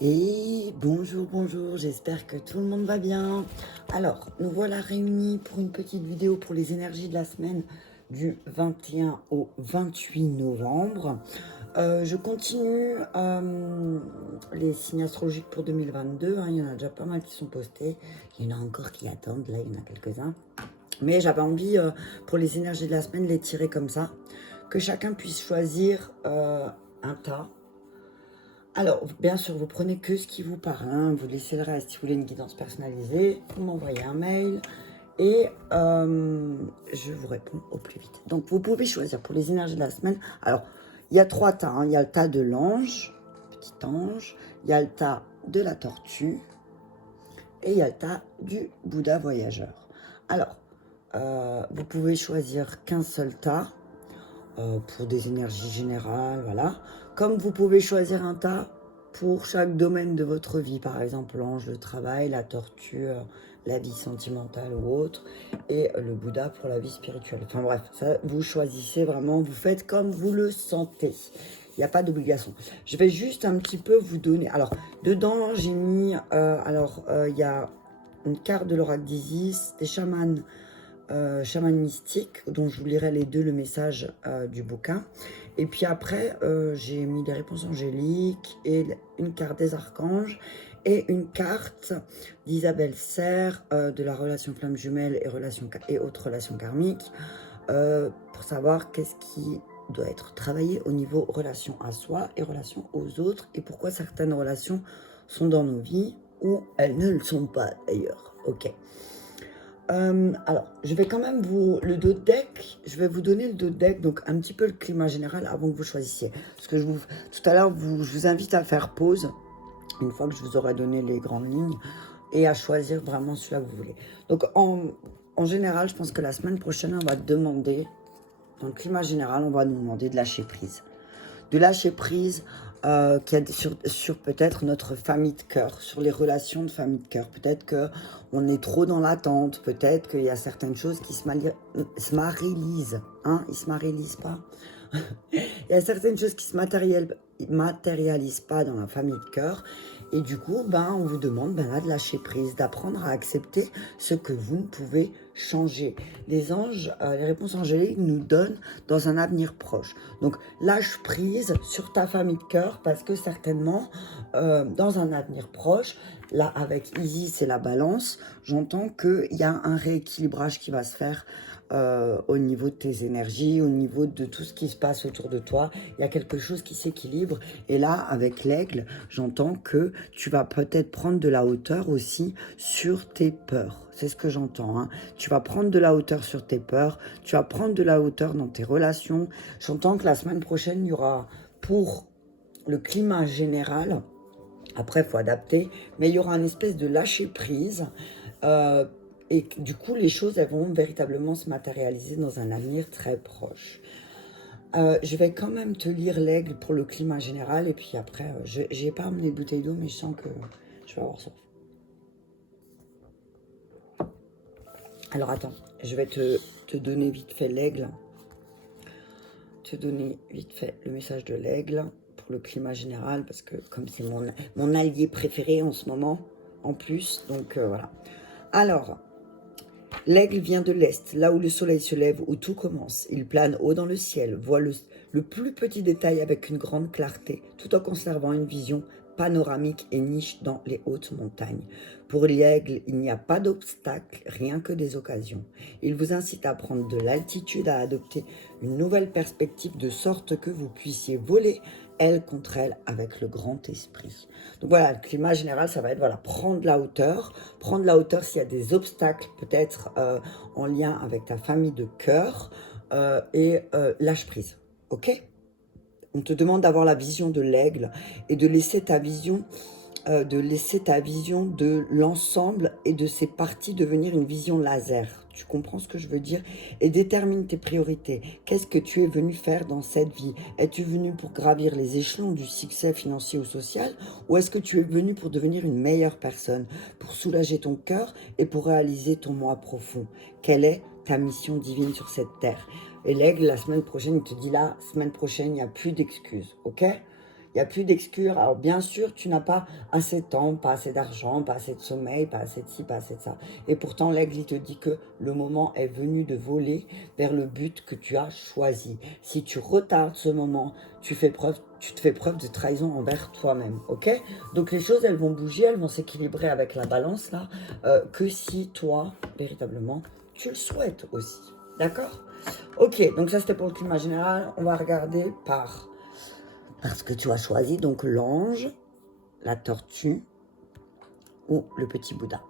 Et bonjour, bonjour, j'espère que tout le monde va bien. Alors, nous voilà réunis pour une petite vidéo pour les énergies de la semaine du 21 au 28 novembre. Je continue les signes astrologiques pour 2022, hein, il y en a déjà pas mal qui sont postés. Il y en a encore qui attendent, là il y en a quelques-uns. Mais j'avais envie, pour les énergies de la semaine, les tirer comme ça. Que chacun puisse choisir un tas. Alors, bien sûr, vous prenez que ce qui vous parle, hein. Vous laissez le reste. Si vous voulez une guidance personnalisée, vous m'envoyez un mail et je vous réponds au plus vite. Donc, vous pouvez choisir pour les énergies de la semaine. Alors, il y a 3 tas, hein. Il y a le tas de l'ange, petit ange. Il y a le tas de la tortue et il y a le tas du Bouddha voyageur. Alors, vous pouvez choisir qu'un seul tas pour des énergies générales, voilà. Comme vous pouvez choisir un tas pour chaque domaine de votre vie, par exemple l'ange, le travail, la tortue, la vie sentimentale ou autre, et le Bouddha pour la vie spirituelle. Enfin bref, ça, vous choisissez vraiment, vous faites comme vous le sentez. Il n'y a pas d'obligation. Je vais juste un petit peu vous donner... Alors, dedans, j'ai mis... il y a une carte de l'oracle d'Isis, des chamans chaman mystique, dont je vous lirai les deux le message du bouquin. Et puis après, j'ai mis des réponses angéliques et une carte des archanges et une carte d'Isabelle Serre de la relation flamme jumelle et autres relations karmiques pour savoir qu'est-ce qui doit être travaillé au niveau relation à soi et relation aux autres et pourquoi certaines relations sont dans nos vies ou elles ne le sont pas d'ailleurs. Ok. Alors, je vais quand même le dos de deck, je vais vous donner le dos de deck, donc un petit peu le climat général avant que vous choisissiez. Parce que tout à l'heure, je vous invite à faire pause, une fois que je vous aurai donné les grandes lignes, et à choisir vraiment celui-là que vous voulez. Donc, en général, je pense que la semaine prochaine, on va demander, dans le climat général, on va nous demander de lâcher prise. De lâcher prise sur peut-être notre famille de cœur, sur les relations de famille de cœur. Peut-être qu'on est trop dans l'attente, peut-être qu'il y a certaines choses qui se matérialisent. Hein, ils ne se matérialisent pas. Il y a certaines choses qui ne se matérialisent pas dans la famille de cœur. Et du coup, on vous demande là, de lâcher prise, d'apprendre à accepter ce que vous ne pouvez changer. Les anges, les réponses angéliques nous donnent dans un avenir proche. Donc, lâche prise sur ta famille de cœur parce que certainement, dans un avenir proche, là, avec Isis et la balance, j'entends qu'il y a un rééquilibrage qui va se faire au niveau de tes énergies, au niveau de tout ce qui se passe autour de toi. Il y a quelque chose qui s'équilibre. Et là, avec l'aigle, j'entends que tu vas peut-être prendre de la hauteur aussi sur tes peurs. C'est ce que j'entends. Hein. Tu vas prendre de la hauteur sur tes peurs. Tu vas prendre de la hauteur dans tes relations. J'entends que la semaine prochaine, il y aura pour le climat général, après, il faut adapter, mais il y aura une espèce de lâcher prise. Et du coup, les choses elles vont véritablement se matérialiser dans un avenir très proche. Je vais quand même te lire l'aigle pour le climat général. Et puis après, je n'ai pas amené de bouteille d'eau, mais je sens que je vais avoir soif. Alors attends, je vais te donner vite fait l'aigle. Te donner vite fait le message de l'aigle pour le climat général. Parce que comme c'est mon allié préféré en ce moment, en plus. Donc voilà. Alors... L'aigle vient de l'Est, là où le soleil se lève, où tout commence. Il plane haut dans le ciel, voit le plus petit détail avec une grande clarté, tout en conservant une vision panoramique et niche dans les hautes montagnes. Pour l'aigle, il n'y a pas d'obstacle, rien que des occasions. Il vous incite à prendre de l'altitude, à adopter une nouvelle perspective de sorte que vous puissiez voler elle contre elle avec le grand esprit. Donc voilà, le climat général, ça va être prendre la hauteur s'il y a des obstacles peut-être en lien avec ta famille de cœur et lâche prise, ok? On te demande d'avoir la vision de l'aigle et de laisser ta vision de l'ensemble et de ses parties devenir une vision laser. Tu comprends ce que je veux dire? Et détermine tes priorités. Qu'est-ce que tu es venu faire dans cette vie? Es-tu venu pour gravir les échelons du succès financier ou social? Ou est-ce que tu es venu pour devenir une meilleure personne? Pour soulager ton cœur et pour réaliser ton moi profond? Quelle est ta mission divine sur cette terre? Et l'aigle, la semaine prochaine, il te dit là, semaine prochaine, il n'y a plus d'excuses, ok? Il n'y a plus d'excuses. Alors bien sûr, tu n'as pas assez de temps, pas assez d'argent, pas assez de sommeil, pas assez de ci, pas assez de ça. Et pourtant, l'aigle, il te dit que le moment est venu de voler vers le but que tu as choisi. Si tu retardes ce moment, tu te fais preuve de trahison envers toi-même, ok? Donc les choses, elles vont bouger, elles vont s'équilibrer avec la balance, là, que si toi, véritablement, tu le souhaites aussi, d'accord? Ok, donc ça c'était pour le climat général. On va regarder par ce que tu as choisi. Donc l'ange, la tortue ou le petit Bouddha.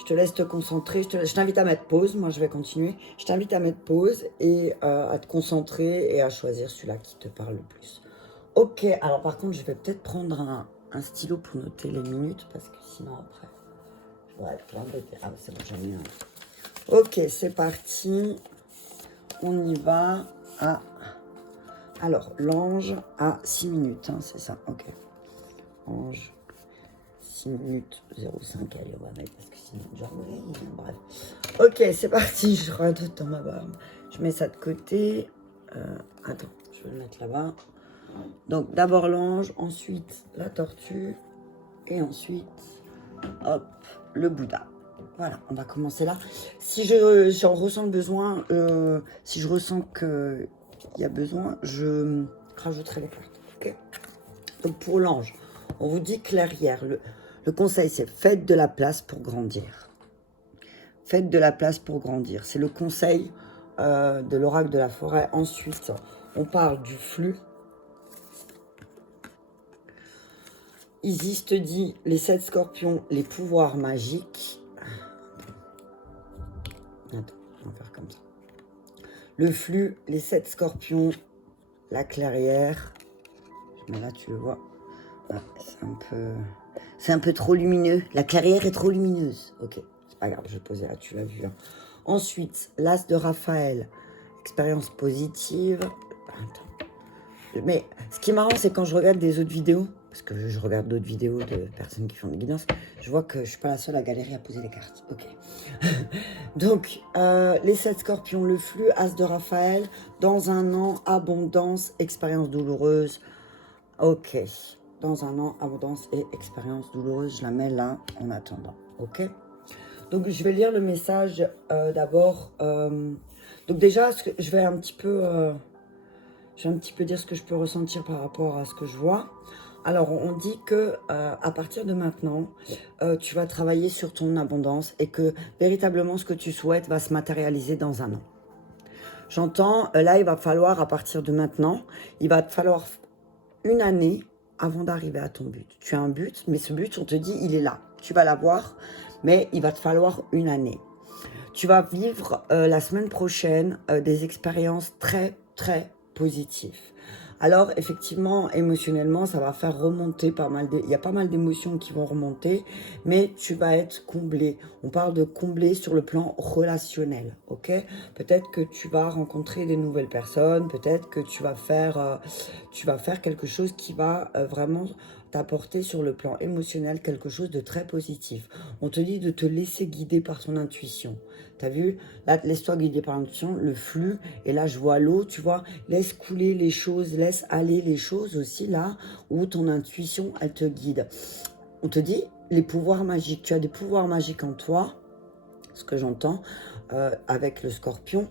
Je te laisse te concentrer. Je t'invite à mettre pause. Moi, je vais continuer. Je t'invite à mettre pause et à te concentrer et à choisir celui-là qui te parle le plus. Ok, alors par contre, je vais peut-être prendre un stylo pour noter les minutes parce que sinon après, je vais être embêtée. Ah, c'est bon, j'en ai un. Ok, c'est parti. On y va. Alors, l'ange à 6 minutes, hein, c'est ça, ok. Ange, 6 minutes 05, allez, on va mettre parce que sinon, genre, bref. Ok, c'est parti, je radote dans ma barbe. Je mets ça de côté. Attends, je vais le mettre là-bas. Donc, d'abord l'ange, ensuite la tortue, et ensuite, hop, le Bouddha. Voilà, on va commencer là. Si j'en ressens le besoin, si je ressens qu'il y a besoin, je rajouterai les cartes. Ok. Donc pour l'ange, on vous dit clairière. Le conseil, c'est faites de la place pour grandir. Faites de la place pour grandir. C'est le conseil de l'oracle de la forêt. Ensuite, on parle du flux. Isis te dit les 7 scorpions, les pouvoirs magiques. Attends, on va faire comme ça. Le flux, les 7 scorpions, la clairière. Mais là, tu le vois. Ah, c'est un peu trop lumineux. La clairière est trop lumineuse. Ok, c'est pas grave, je vais poser là, tu l'as vu. Hein. Ensuite, l'as de Raphaël. Expérience positive. Attends. Mais ce qui est marrant, c'est quand je regarde des autres vidéos, parce que je regarde d'autres vidéos de personnes qui font des guidances, je vois que je suis pas la seule à galérer à poser les cartes. Ok. Donc, les 7 scorpions, le flux, as de Raphaël, dans un an, abondance, expérience douloureuse. Ok. Dans un an, abondance et expérience douloureuse, je la mets là en attendant. Ok. Donc, je vais lire le message d'abord. Donc déjà, je vais un petit peu dire ce que je peux ressentir par rapport à ce que je vois. Alors, on dit que à partir de maintenant, tu vas travailler sur ton abondance et que véritablement ce que tu souhaites va se matérialiser dans un an. J'entends, là, il va falloir, à partir de maintenant, il va te falloir une année avant d'arriver à ton but. Tu as un but, mais ce but, on te dit, il est là. Tu vas l'avoir, mais il va te falloir une année. Tu vas vivre la semaine prochaine des expériences très, très positives. Alors, effectivement, émotionnellement, ça va faire remonter pas mal. Il y a pas mal d'émotions qui vont remonter, mais tu vas être comblé. On parle de combler sur le plan relationnel, ok? Peut-être que tu vas rencontrer des nouvelles personnes, peut-être que tu vas faire quelque chose qui va vraiment t'apporter sur le plan émotionnel quelque chose de très positif. On te dit de te laisser guider par ton intuition. T'as vu? Là, laisse-toi guider par l'intuition, le flux. Et là, je vois l'eau, tu vois. Laisse couler les choses, laisse aller les choses aussi là où ton intuition, elle te guide. On te dit les pouvoirs magiques. Tu as des pouvoirs magiques en toi. Ce que j'entends avec le scorpion,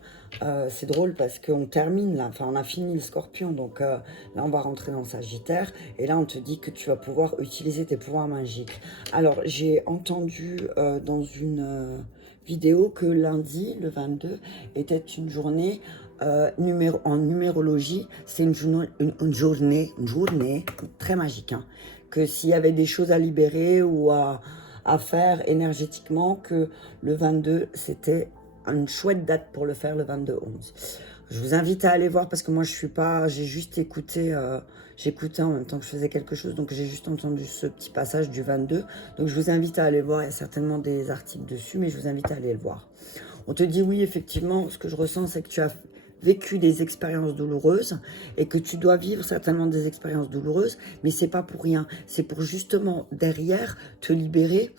c'est drôle parce qu'on termine là, enfin on a fini le scorpion, donc là on va rentrer dans le sagittaire, et là on te dit que tu vas pouvoir utiliser tes pouvoirs magiques. Alors j'ai entendu dans une vidéo que lundi, le 22, était une journée en numérologie, c'est une journée très magique, hein, que s'il y avait des choses à libérer ou à faire énergétiquement, que le 22, c'était une chouette date pour le faire, le 22-11. Je vous invite à aller voir parce que moi, je suis pas... J'ai juste écouté... J'écoutais en même temps que je faisais quelque chose, donc j'ai juste entendu ce petit passage du 22. Donc je vous invite à aller voir, il y a certainement des articles dessus, mais je vous invite à aller le voir. On te dit oui, effectivement, ce que je ressens, c'est que tu as vécu des expériences douloureuses et que tu dois vivre certainement des expériences douloureuses, mais c'est pas pour rien, c'est pour justement derrière te libérer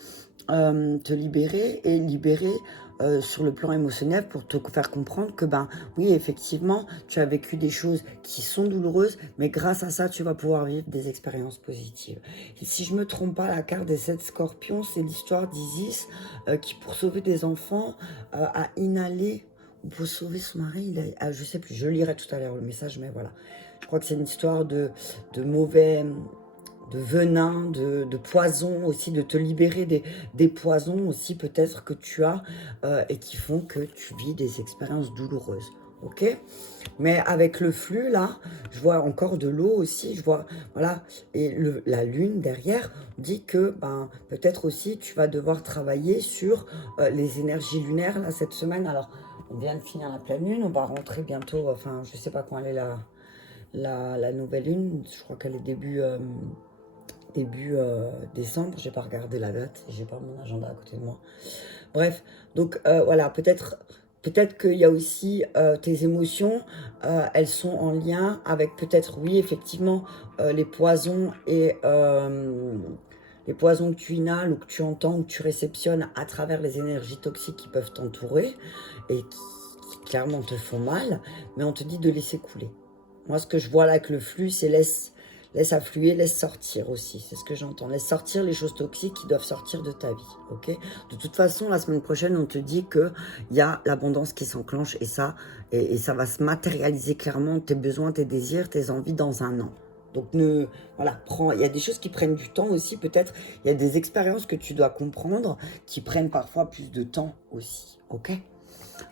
et libérer sur le plan émotionnel pour te faire comprendre que, ben oui, effectivement, tu as vécu des choses qui sont douloureuses, mais grâce à ça, tu vas pouvoir vivre des expériences positives. Et si je me trompe pas, la carte des 7 scorpions, c'est l'histoire d'Isis qui, pour sauver des enfants, a inhalé, ou pour sauver son mari, je sais plus, je lirai tout à l'heure le message, mais voilà. Je crois que c'est une histoire de mauvais, de venin, de poison aussi, de te libérer des poisons aussi peut-être que tu as et qui font que tu vis des expériences douloureuses. Ok? Mais avec le flux là, je vois encore de l'eau aussi, je vois, voilà, et la lune derrière dit que ben, peut-être aussi tu vas devoir travailler sur les énergies lunaires là cette semaine. Alors, on vient de finir la pleine lune, on va rentrer bientôt, enfin je sais pas quand elle est la nouvelle lune, je crois qu'elle est début décembre, j'ai pas regardé la date, j'ai pas mon agenda à côté de moi. Bref, donc voilà, peut-être qu'il y a aussi tes émotions, elles sont en lien avec peut-être, oui, effectivement, les poisons et les poisons que tu inhales ou que tu entends ou que tu réceptionnes à travers les énergies toxiques qui peuvent t'entourer et qui clairement te font mal, mais on te dit de laisser couler. Moi, ce que je vois là avec le flux, c'est laisse affluer, laisse sortir aussi. C'est ce que j'entends. Laisse sortir les choses toxiques qui doivent sortir de ta vie. Ok? De toute façon, la semaine prochaine, on te dit qu'il y a l'abondance qui s'enclenche et ça va se matérialiser clairement, tes besoins, tes désirs, tes envies dans un an. Donc, voilà, il y a des choses qui prennent du temps aussi, peut-être. Il y a des expériences que tu dois comprendre qui prennent parfois plus de temps aussi. Ok?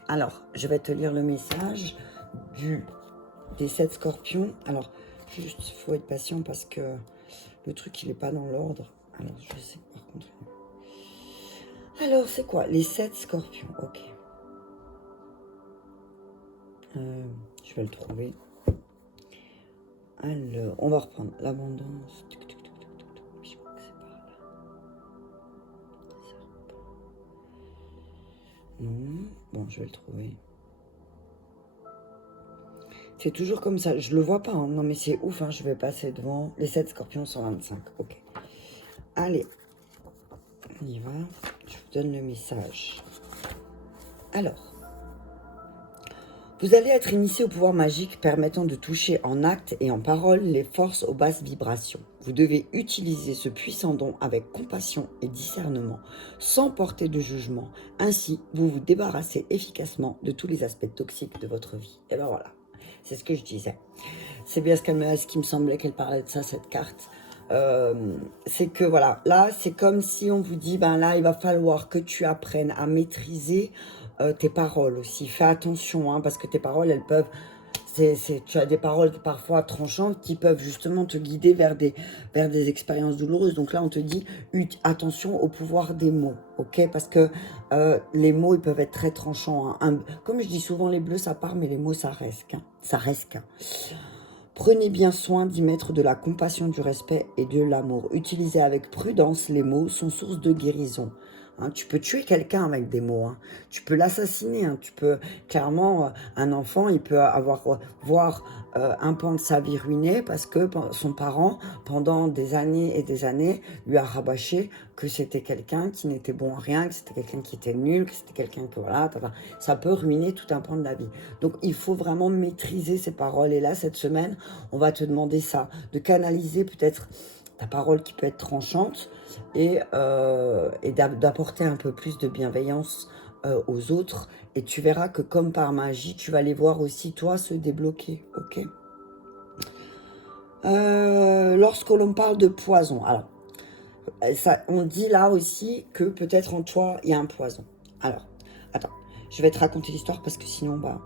Alors, je vais te lire le message des 7 scorpions. Alors, juste, il faut être patient parce que le truc, il n'est pas dans l'ordre. Alors, je sais par contre. Alors, c'est quoi? Les 7 scorpions. Ok. Je vais le trouver. Alors, on va reprendre l'abondance. Je crois que c'est par là. Non. Bon, je vais le trouver. C'est toujours comme ça. Je le vois pas. Hein. Non, mais c'est ouf. Hein. Je vais passer devant. Les 7 scorpions 125. Ok. Allez. On y va. Je vous donne le message. Alors. Vous allez être initié au pouvoir magique permettant de toucher en acte et en parole les forces aux basses vibrations. Vous devez utiliser ce puissant don avec compassion et discernement, sans porter de jugement. Ainsi, vous vous débarrassez efficacement de tous les aspects toxiques de votre vie. Et ben voilà, c'est ce que je disais. C'est bien ce qui me semblait qu'elle parlait de ça, cette carte. C'est que voilà, là, c'est comme si on vous dit, ben là, il va falloir que tu apprennes à maîtriser tes paroles aussi. Fais attention, hein, parce que tes paroles, elles peuvent... tu as des paroles parfois tranchantes qui peuvent justement te guider vers des expériences douloureuses. Donc là, on te dit, attention au pouvoir des mots, ok? Parce que les mots, ils peuvent être très tranchants. Hein. Comme je dis souvent, les bleus, ça part, mais les mots, ça reste. Hein. Ça reste. Hein. Prenez bien soin d'y mettre de la compassion, du respect et de l'amour. Utilisez avec prudence les mots, sont source de guérison. Hein, tu peux tuer quelqu'un avec des mots. Hein. Tu peux l'assassiner. Hein. Tu peux clairement, un enfant, il peut voir un pan de sa vie ruiné parce que son parent, pendant des années et des années, lui a rabâché que c'était quelqu'un qui n'était bon à rien, que c'était quelqu'un qui était nul, que c'était quelqu'un que voilà, ça peut ruiner tout un pan de la vie. Donc il faut vraiment maîtriser ces paroles. Et là, cette semaine, on va te demander ça, de canaliser peut-être ta parole qui peut être tranchante et d'apporter un peu plus de bienveillance aux autres. Et tu verras que comme par magie, tu vas les voir aussi, toi, se débloquer. Ok. Lorsque l'on parle de poison, alors, ça, on dit là aussi que peut-être en toi, il y a un poison. Alors, attends, je vais te raconter l'histoire parce que sinon, bah...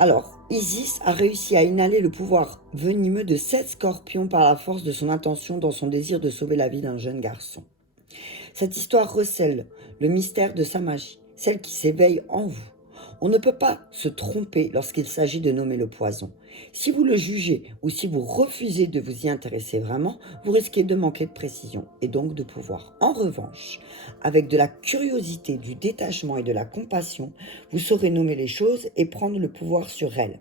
Alors, Isis a réussi à inhaler le pouvoir venimeux de 7 scorpions par la force de son intention dans son désir de sauver la vie d'un jeune garçon. Cette histoire recèle le mystère de sa magie, celle qui s'éveille en vous. On ne peut pas se tromper lorsqu'il s'agit de nommer le poison. Si vous le jugez ou si vous refusez de vous y intéresser vraiment, vous risquez de manquer de précision et donc de pouvoir. En revanche, avec de la curiosité, du détachement et de la compassion, vous saurez nommer les choses et prendre le pouvoir sur elles.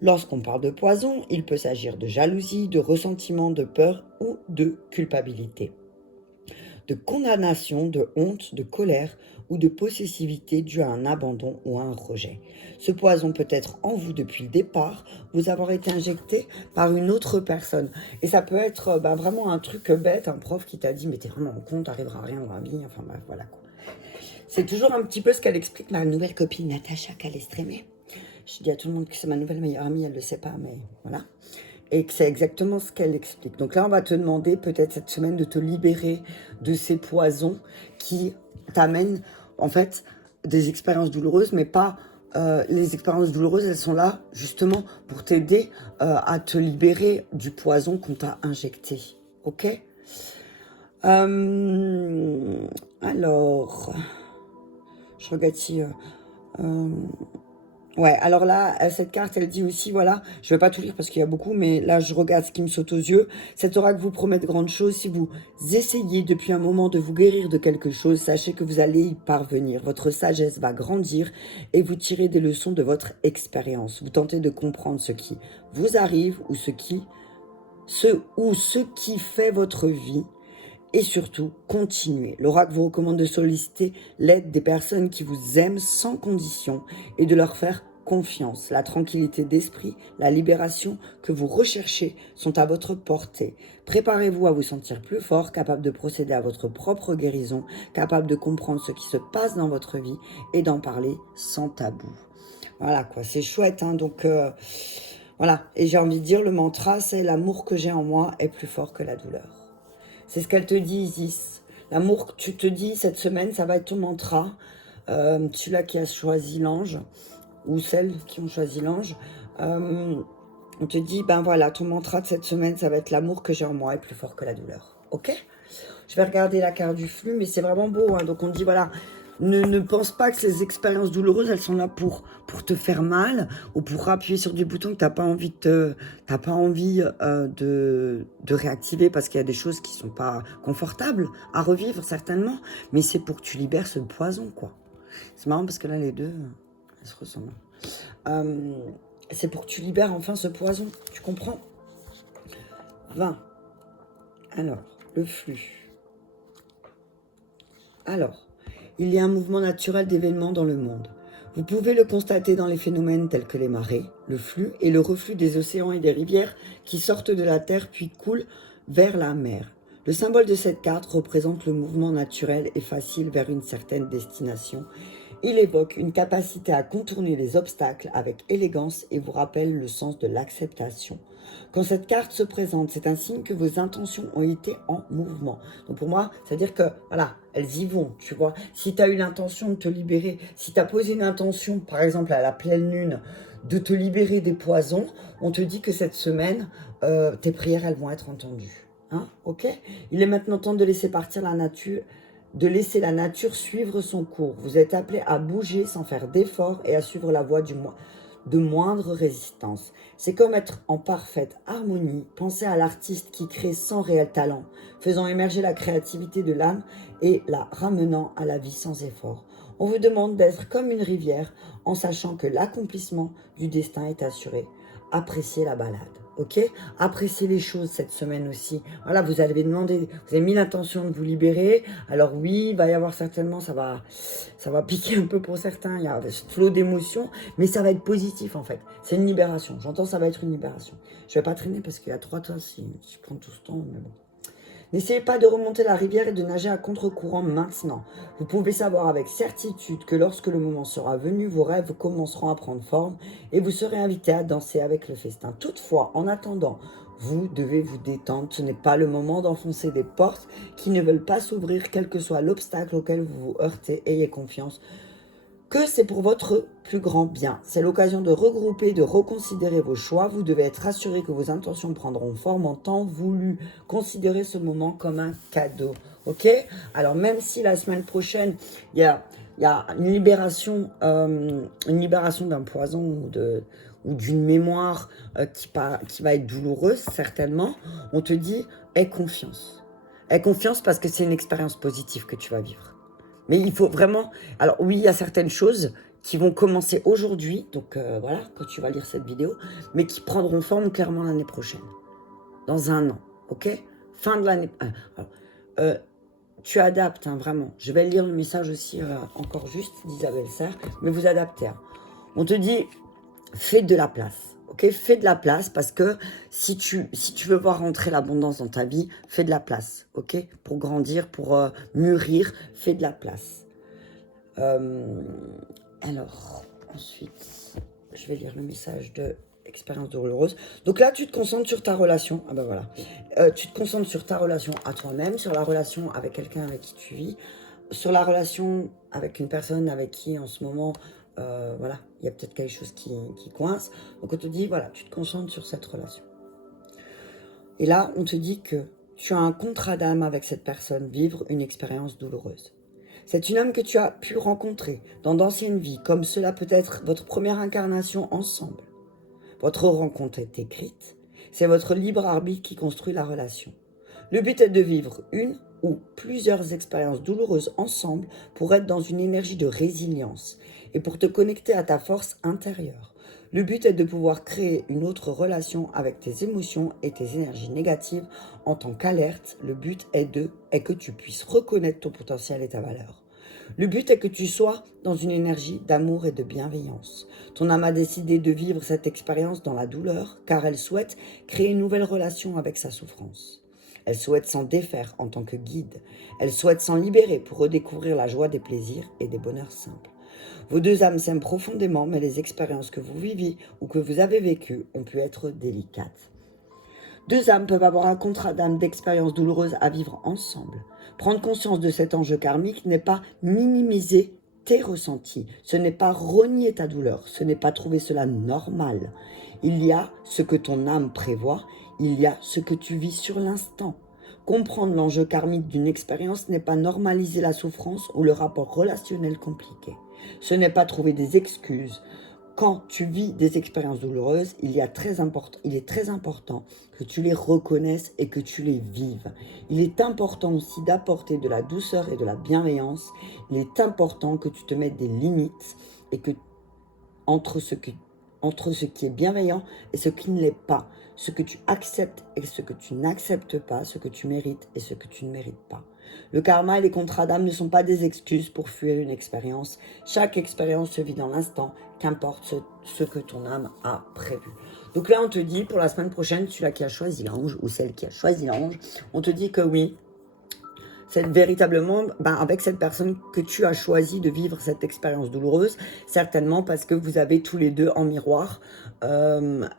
Lorsqu'on parle de poison, il peut s'agir de jalousie, de ressentiment, de peur ou de culpabilité. de condamnation, de honte, de colère ou de possessivité due à un abandon ou à un rejet. Ce poison peut être en vous depuis le départ, vous avoir été injecté par une autre personne. Et ça peut être vraiment un truc bête, un prof qui t'a dit « mais t'es vraiment con, t'arriveras à rien dans la vie », enfin bref, voilà quoi. C'est toujours un petit peu ce qu'elle explique ma nouvelle copine Natacha Calestrémé. Je dis à tout le monde que c'est ma nouvelle meilleure amie, elle ne le sait pas, mais voilà. Et que c'est exactement ce qu'elle explique. Donc là, on va te demander peut-être cette semaine de te libérer de ces poisons qui t'amènent en fait des expériences douloureuses, mais pas les expériences douloureuses, elles sont là justement pour t'aider à te libérer du poison qu'on t'a injecté. Ok? Alors, je regarde si... ouais, alors là, cette carte, elle dit aussi, voilà, je vais pas tout lire parce qu'il y a beaucoup, mais là, je regarde ce qui me saute aux yeux. Cet oracle vous promet de grandes choses. Si vous essayez depuis un moment de vous guérir de quelque chose, sachez que vous allez y parvenir. Votre sagesse va grandir et vous tirez des leçons de votre expérience. Vous tentez de comprendre ce qui vous arrive ou ce qui fait votre vie. Et surtout, continuez. L'oracle vous recommande de solliciter l'aide des personnes qui vous aiment sans condition et de leur faire confiance. La tranquillité d'esprit, la libération que vous recherchez sont à votre portée. Préparez-vous à vous sentir plus fort, capable de procéder à votre propre guérison, capable de comprendre ce qui se passe dans votre vie et d'en parler sans tabou. Voilà quoi, c'est chouette, hein, donc voilà. Et j'ai envie de dire, le mantra, c'est l'amour que j'ai en moi est plus fort que la douleur. C'est ce qu'elle te dit, Isis. L'amour que tu te dis cette semaine, ça va être ton mantra. Celui-là qui a choisi l'ange, ou celles qui ont choisi l'ange, on te dit, ben voilà, ton mantra de cette semaine, ça va être l'amour que j'ai en moi est plus fort que la douleur. Ok? Je vais regarder la carte du flux, mais c'est vraiment beau. Hein. Donc on te dit, voilà, ne pense pas que ces expériences douloureuses, elles sont là pour te faire mal ou pour appuyer sur des boutons que tu n'as pas envie, de réactiver parce qu'il y a des choses qui ne sont pas confortables à revivre certainement. Mais c'est pour que tu libères ce poison, quoi. C'est marrant parce que là, les deux, elles se ressemblent. C'est pour que tu libères enfin ce poison. Tu comprends? 20. Alors, le flux. Alors, il y a un mouvement naturel d'événements dans le monde. Vous pouvez le constater dans les phénomènes tels que les marées, le flux et le reflux des océans et des rivières qui sortent de la terre puis coulent vers la mer. Le symbole de cette carte représente le mouvement naturel et facile vers une certaine destination. Il évoque une capacité à contourner les obstacles avec élégance et vous rappelle le sens de l'acceptation. Quand cette carte se présente, c'est un signe que vos intentions ont été en mouvement. Donc pour moi, c'est-à-dire que, voilà, elles y vont, tu vois. Si tu as eu l'intention de te libérer, si tu as posé une intention, par exemple à la pleine lune, de te libérer des poisons, on te dit que cette semaine, tes prières, elles vont être entendues. Hein, ok? Il est maintenant temps de laisser partir la nature, de laisser la nature suivre son cours. Vous êtes appelé à bouger sans faire d'efforts et à suivre la voie de moindre résistance. C'est comme être en parfaite harmonie. Pensez à l'artiste qui crée sans réel talent, faisant émerger la créativité de l'âme et la ramenant à la vie sans effort. On vous demande d'être comme une rivière en sachant que l'accomplissement du destin est assuré. Appréciez la balade. Ok, appréciez les choses cette semaine aussi. Voilà, vous avez demandé, vous avez mis l'intention de vous libérer. Alors oui, il va y avoir certainement, ça va piquer un peu pour certains. Il y a un flot d'émotions, mais ça va être positif en fait. C'est une libération. J'entends, ça va être une libération. Je vais pas traîner parce qu'il y a 3 tasses si je prends tout ce temps, mais bon. N'essayez pas de remonter la rivière et de nager à contre-courant maintenant. Vous pouvez savoir avec certitude que lorsque le moment sera venu, vos rêves commenceront à prendre forme et vous serez invité à danser avec le festin. Toutefois, en attendant, vous devez vous détendre. Ce n'est pas le moment d'enfoncer des portes qui ne veulent pas s'ouvrir, quel que soit l'obstacle auquel vous vous heurtez. Ayez confiance que c'est pour votre plus grand bien. C'est l'occasion de regrouper, de reconsidérer vos choix. Vous devez être assuré que vos intentions prendront forme en temps voulu. Considérez ce moment comme un cadeau. Ok? Alors même si la semaine prochaine, il y a une libération d'un poison ou d'une mémoire qui va être douloureuse, certainement, on te dit, aie confiance. Aie confiance parce que c'est une expérience positive que tu vas vivre. Mais il faut vraiment... Alors oui, il y a certaines choses qui vont commencer aujourd'hui, donc voilà, quand tu vas lire cette vidéo, mais qui prendront forme clairement l'année prochaine, dans 1 an, ok? Fin de l'année... tu adaptes, hein, vraiment. Je vais lire le message aussi encore juste d'Isabelle Serre, mais vous adaptez. Hein. On te dit, fais de la place. Ok, fais de la place parce que si tu veux voir rentrer l'abondance dans ta vie, fais de la place. Ok, pour grandir, pour mûrir, fais de la place. Alors, ensuite, je vais lire le message de expérience douloureuse. Donc là, tu te concentres sur ta relation. Ah ben voilà. Tu te concentres sur ta relation à toi-même, sur la relation avec quelqu'un avec qui tu vis, sur la relation avec une personne avec qui en ce moment, voilà, il y a peut-être quelque chose qui coince. Donc on te dit, voilà, tu te concentres sur cette relation. Et là, on te dit que tu as un contrat d'âme avec cette personne, vivre une expérience douloureuse. C'est une âme que tu as pu rencontrer dans d'anciennes vies, comme cela peut être votre première incarnation ensemble. Votre rencontre est écrite, c'est votre libre arbitre qui construit la relation. Le but est de vivre une ou plusieurs expériences douloureuses ensemble pour être dans une énergie de résilience et pour te connecter à ta force intérieure. Le but est de pouvoir créer une autre relation avec tes émotions et tes énergies négatives en tant qu'alerte. Le but est que tu puisses reconnaître ton potentiel et ta valeur. Le but est que tu sois dans une énergie d'amour et de bienveillance. Ton âme a décidé de vivre cette expérience dans la douleur car elle souhaite créer une nouvelle relation avec sa souffrance. Elle souhaite s'en défaire en tant que guide. Elle souhaite s'en libérer pour redécouvrir la joie des plaisirs et des bonheurs simples. Vos deux âmes s'aiment profondément, mais les expériences que vous vivez ou que vous avez vécues ont pu être délicates. Deux âmes peuvent avoir un contrat d'âme d'expériences douloureuses à vivre ensemble. Prendre conscience de cet enjeu karmique n'est pas minimiser tes ressentis, ce n'est pas renier ta douleur, ce n'est pas trouver cela normal. Il y a ce que ton âme prévoit, il y a ce que tu vis sur l'instant. Comprendre l'enjeu karmique d'une expérience n'est pas normaliser la souffrance ou le rapport relationnel compliqué. Ce n'est pas trouver des excuses. Quand tu vis des expériences douloureuses, il est très important que tu les reconnaisses et que tu les vives. Il est important aussi d'apporter de la douceur et de la bienveillance. Il est important que tu te mettes des limites et que entre ce qui est bienveillant et ce qui ne l'est pas, ce que tu acceptes et ce que tu n'acceptes pas, ce que tu mérites et ce que tu ne mérites pas. Le karma et les contrats d'âme ne sont pas des excuses pour fuir une expérience. Chaque expérience se vit dans l'instant, qu'importe ce que ton âme a prévu. Donc là, on te dit, pour la semaine prochaine, celui-là qui a choisi l'ange, ou celle qui a choisi l'ange, on te dit que oui, c'est véritablement avec cette personne que tu as choisi de vivre cette expérience douloureuse, certainement parce que vous avez tous les deux en miroir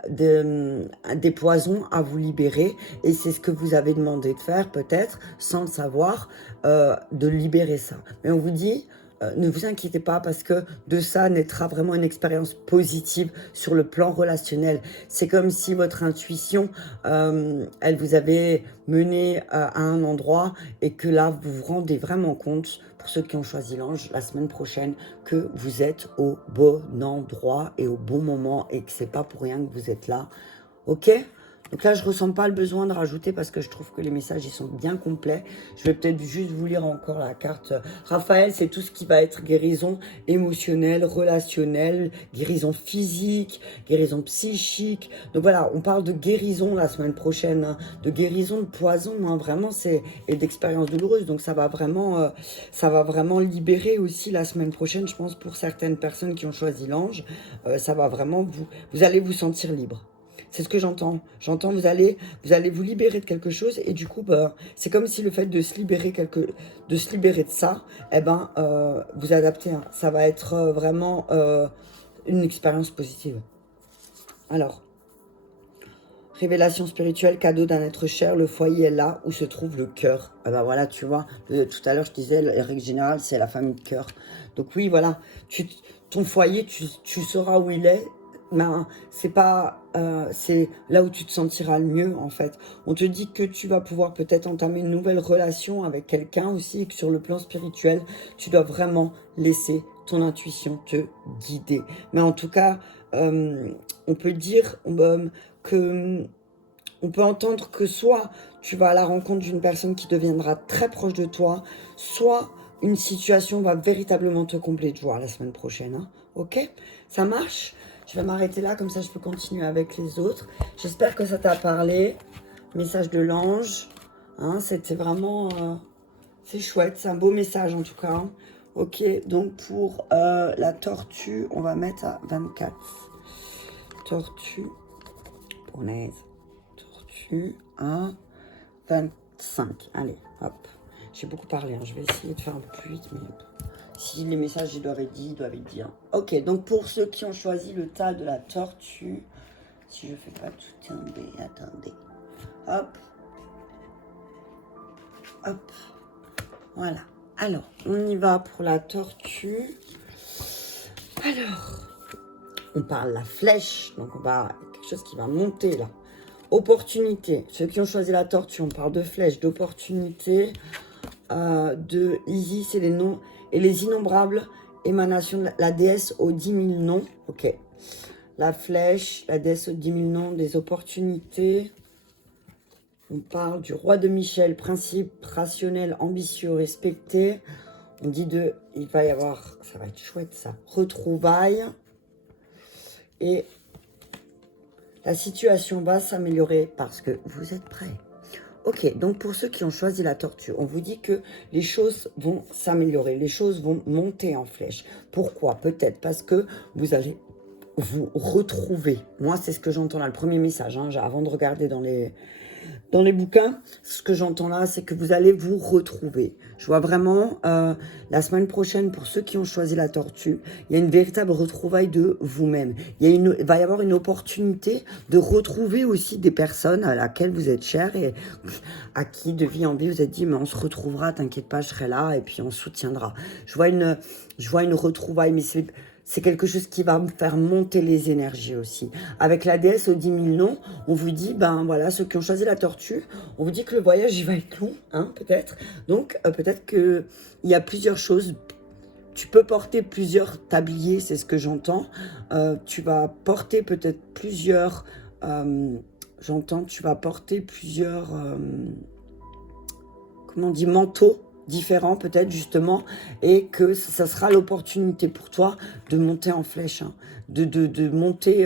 des poisons à vous libérer, et c'est ce que vous avez demandé de faire peut-être, sans le savoir, de libérer ça. Mais on vous dit, ne vous inquiétez pas parce que de ça naîtra vraiment une expérience positive sur le plan relationnel. C'est comme si votre intuition, elle vous avait mené à un endroit et que là, vous vous rendez vraiment compte, pour ceux qui ont choisi l'ange, la semaine prochaine, que vous êtes au bon endroit et au bon moment et que c'est pas pour rien que vous êtes là. Ok ? Donc là, je ne ressens pas le besoin de rajouter parce que je trouve que les messages, ils sont bien complets. Je vais peut-être juste vous lire encore la carte. Raphaël, c'est tout ce qui va être guérison émotionnelle, relationnelle, guérison physique, guérison psychique. Donc voilà, on parle de guérison la semaine prochaine, hein, de guérison de poison, hein, vraiment, et d'expériences douloureuses. Donc ça va vraiment libérer aussi la semaine prochaine, je pense, pour certaines personnes qui ont choisi l'ange. Ça va vraiment, vous allez vous sentir libre. C'est ce que j'entends. J'entends vous allez vous libérer de quelque chose et du coup, c'est comme si le fait de se libérer de ça, vous adaptez. Hein. Ça va être vraiment une expérience positive. Alors, révélation spirituelle, cadeau d'un être cher, le foyer est là où se trouve le cœur. Voilà, tu vois, tout à l'heure je disais, la règle générale, c'est la famille de cœur. Donc oui, voilà, ton foyer, tu sauras où il est. C'est pas, c'est là où tu te sentiras le mieux en fait. On te dit que tu vas pouvoir peut-être entamer une nouvelle relation avec quelqu'un aussi et que sur le plan spirituel, tu dois vraiment laisser ton intuition te guider. Mais en tout cas, on peut dire que on peut entendre que soit tu vas à la rencontre d'une personne qui deviendra très proche de toi, soit une situation va véritablement te combler de joie la semaine prochaine. Hein. Ok ? Ça marche ? Je vais m'arrêter là, comme ça je peux continuer avec les autres. J'espère que ça t'a parlé. Message de l'ange. Hein, c'était vraiment C'est chouette, c'est un beau message en tout cas. Hein. Ok, donc pour la tortue, on va mettre à 24. Tortue, punaise. Tortue à 25. Allez, hop. J'ai beaucoup parlé, hein. Je vais essayer de faire un peu plus vite, mais si les messages ils doivent être dits, ils doivent être dits. Hein. Ok, donc pour ceux qui ont choisi le tas de la tortue, si je fais pas tout tomber, attendez. Hop. Hop. Voilà. Alors, on y va pour la tortue. Alors, on parle la flèche. Donc, on va quelque chose qui va monter là. Opportunité. Ceux qui ont choisi la tortue, on parle de flèche, d'opportunité, de easy, c'est les noms. Et les innombrables émanations de la déesse aux 10 000 noms. Ok. La flèche, la déesse aux 10 000 noms, des opportunités. On parle du roi de Michel, principe rationnel, ambitieux, respecté. On dit il va y avoir, ça va être chouette ça, retrouvailles. Et la situation va s'améliorer parce que vous êtes prêts. Ok, donc pour ceux qui ont choisi la tortue, on vous dit que les choses vont s'améliorer, les choses vont monter en flèche. Pourquoi? Peut-être parce que vous allez vous retrouver. Moi, c'est ce que j'entends là, le premier message, hein, avant de regarder dans les bouquins, ce que j'entends là, c'est que vous allez vous retrouver. Je vois vraiment, la semaine prochaine, pour ceux qui ont choisi la tortue, il y a une véritable retrouvaille de vous-même. Il va y avoir une opportunité de retrouver aussi des personnes à laquelle vous êtes cher et à qui, de vie en vie, vous êtes dit, mais on se retrouvera, t'inquiète pas, je serai là et puis on se soutiendra. Je vois une retrouvaille, mais c'est quelque chose qui va me faire monter les énergies aussi. Avec la déesse aux 10 000 noms, on vous dit, ben voilà, ceux qui ont choisi la tortue, on vous dit que le voyage, il va être long, hein, peut-être. Donc, peut-être qu'il y a plusieurs choses. Tu peux porter plusieurs tabliers, c'est ce que j'entends. Tu vas porter peut-être plusieurs... tu vas porter plusieurs... comment on dit, manteaux différents peut-être justement, et que ça sera l'opportunité pour toi de monter en flèche, hein, de monter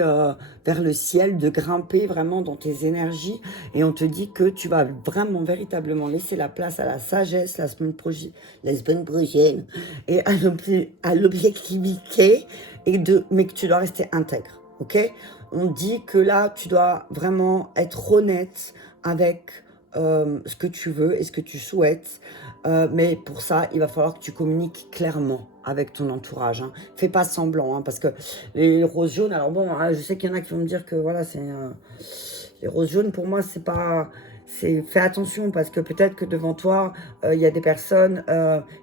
vers le ciel, de grimper vraiment dans tes énergies, et on te dit que tu vas vraiment véritablement laisser la place à la sagesse la semaine prochaine et à l'objectivité, mais que tu dois rester intègre, ok? On dit que là tu dois vraiment être honnête avec ce que tu veux et ce que tu souhaites. Mais pour ça, il va falloir que tu communiques clairement avec ton entourage. Hein. Fais pas semblant, hein, parce que les roses jaunes, alors bon, hein, je sais qu'il y en a qui vont me dire que voilà, c'est les roses jaunes, pour moi, c'est pas... Fais attention parce que peut-être que devant toi, il y a des personnes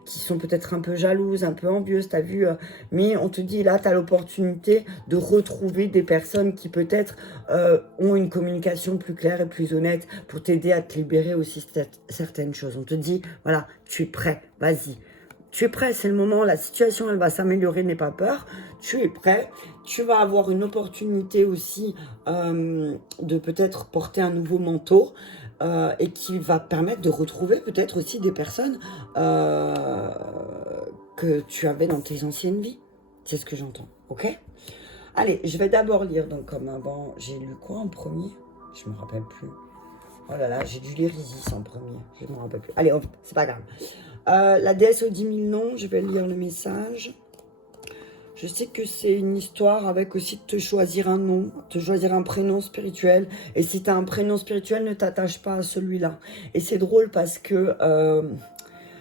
qui sont peut-être un peu jalouses, un peu envieuses, t'as vu. Mais on te dit, là, tu as l'opportunité de retrouver des personnes qui peut-être ont une communication plus claire et plus honnête pour t'aider à te libérer aussi certaines choses. On te dit, voilà, tu es prêt, vas-y. Tu es prêt, c'est le moment, la situation, elle va s'améliorer, n'aie pas peur. Tu es prêt, tu vas avoir une opportunité aussi de peut-être porter un nouveau manteau et qui va permettre de retrouver peut-être aussi des personnes que tu avais dans tes anciennes vies. C'est ce que j'entends, ok? Allez, je vais d'abord lire, donc comme avant, j'ai lu quoi en premier? Je ne me rappelle plus. Oh là là, j'ai dû lire Isis en premier, je ne me rappelle plus. Allez, c'est pas grave. La déesse aux 10 000 noms, je vais lire le message. Je sais que c'est une histoire avec aussi de te choisir un nom, te choisir un prénom spirituel. Et si tu as un prénom spirituel, ne t'attache pas à celui-là. Et c'est drôle parce que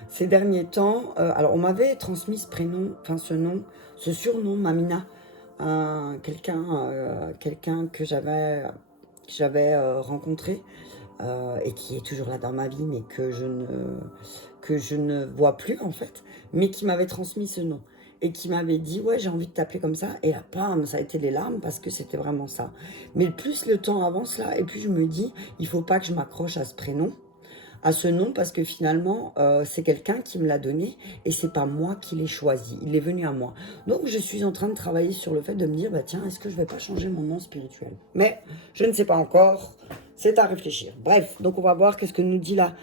ces derniers temps, alors on m'avait transmis ce prénom, enfin ce surnom, Mamina, quelqu'un que j'avais rencontré et qui est toujours là dans ma vie, mais que je ne vois plus en fait, mais qui m'avait transmis ce nom. Et qui m'avait dit, ouais, j'ai envie de t'appeler comme ça. Et là, bam, ça a été les larmes parce que c'était vraiment ça. Mais plus le temps avance là, et puis je me dis, il faut pas que je m'accroche à ce prénom, à ce nom, parce que finalement, c'est quelqu'un qui me l'a donné et c'est pas moi qui l'ai choisi. Il est venu à moi. Donc, je suis en train de travailler sur le fait de me dire, bah tiens, est-ce que je vais pas changer mon nom spirituel? Mais je ne sais pas encore. C'est à réfléchir. Bref, donc on va voir qu'est-ce que nous dit là.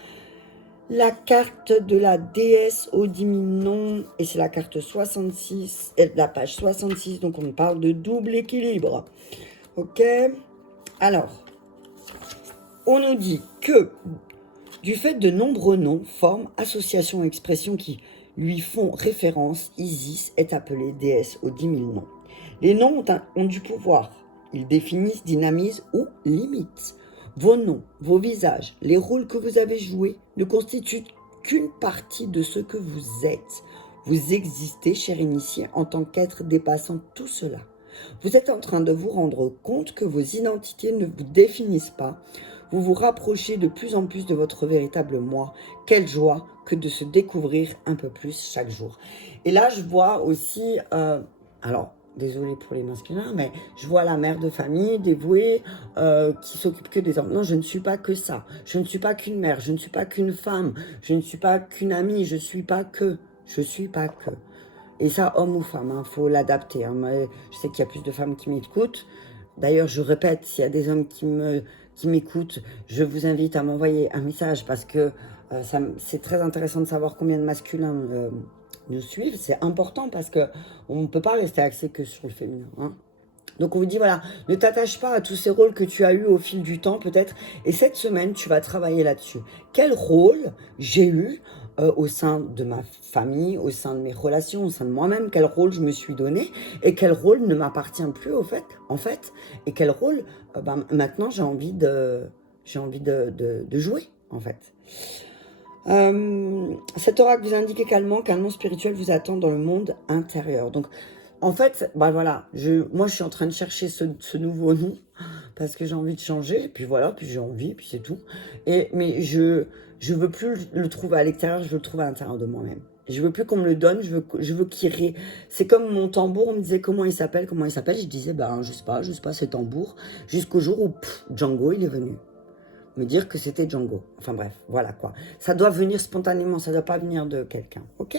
La carte de la déesse aux 10 000 noms, et c'est la carte 66, la page 66, donc on parle de double équilibre. Ok. Alors, on nous dit que Du fait de nombreux noms, formes, associations et expressions qui lui font référence, Isis est appelée déesse aux 10 000 noms. Les noms ont du pouvoir. Ils définissent, dynamisent ou limitent. Vos noms, vos visages, les rôles que vous avez joués ne constituent qu'une partie de ce que vous êtes. Vous existez, cher initié, en tant qu'être dépassant tout cela. Vous êtes en train de vous rendre compte que vos identités ne vous définissent pas. Vous vous rapprochez de plus en plus de votre véritable moi. Quelle joie que de se découvrir un peu plus chaque jour. Et là, je vois aussi, alors, désolée pour les masculins, mais je vois la mère de famille dévouée qui s'occupe que des enfants. Non, je ne suis pas que ça. Je ne suis pas qu'une mère, je ne suis pas qu'une femme, je ne suis pas qu'une amie, je suis pas que. Je suis pas que. Et ça, homme ou femme, hein, faut l'adapter. Hein. Je sais qu'il y a plus de femmes qui m'écoutent. D'ailleurs, je répète, s'il y a des hommes qui m'écoutent, je vous invite à m'envoyer un message parce que c'est très intéressant de savoir combien de masculins nous suivent. C'est important parce qu'on ne peut pas rester axé que sur le féminin. Hein. Donc on vous dit, voilà, ne t'attache pas à tous ces rôles que tu as eus au fil du temps peut-être. Et cette semaine, tu vas travailler là-dessus. Quel rôle j'ai eu au sein de ma famille, au sein de mes relations, au sein de moi-même, quel rôle je me suis donné et quel rôle ne m'appartient plus en fait, et quel rôle maintenant j'ai envie de jouer en fait. Cet oracle vous indique également qu'un nom spirituel vous attend dans le monde intérieur. Donc en fait, voilà, moi je suis en train de chercher ce nouveau nom parce que j'ai envie de changer, et puis voilà, puis j'ai envie, puis c'est tout. Mais je veux plus le trouver à l'extérieur, je veux le trouver à l'intérieur de moi-même. Je veux plus qu'on me le donne, je veux qu'il C'est comme mon tambour, on me disait comment il s'appelle, je disais, je sais pas, c'est tambour, jusqu'au jour où Django, il est venu me dire que c'était Django. Enfin bref, voilà quoi. Ça doit venir spontanément, ça doit pas venir de quelqu'un, ok ?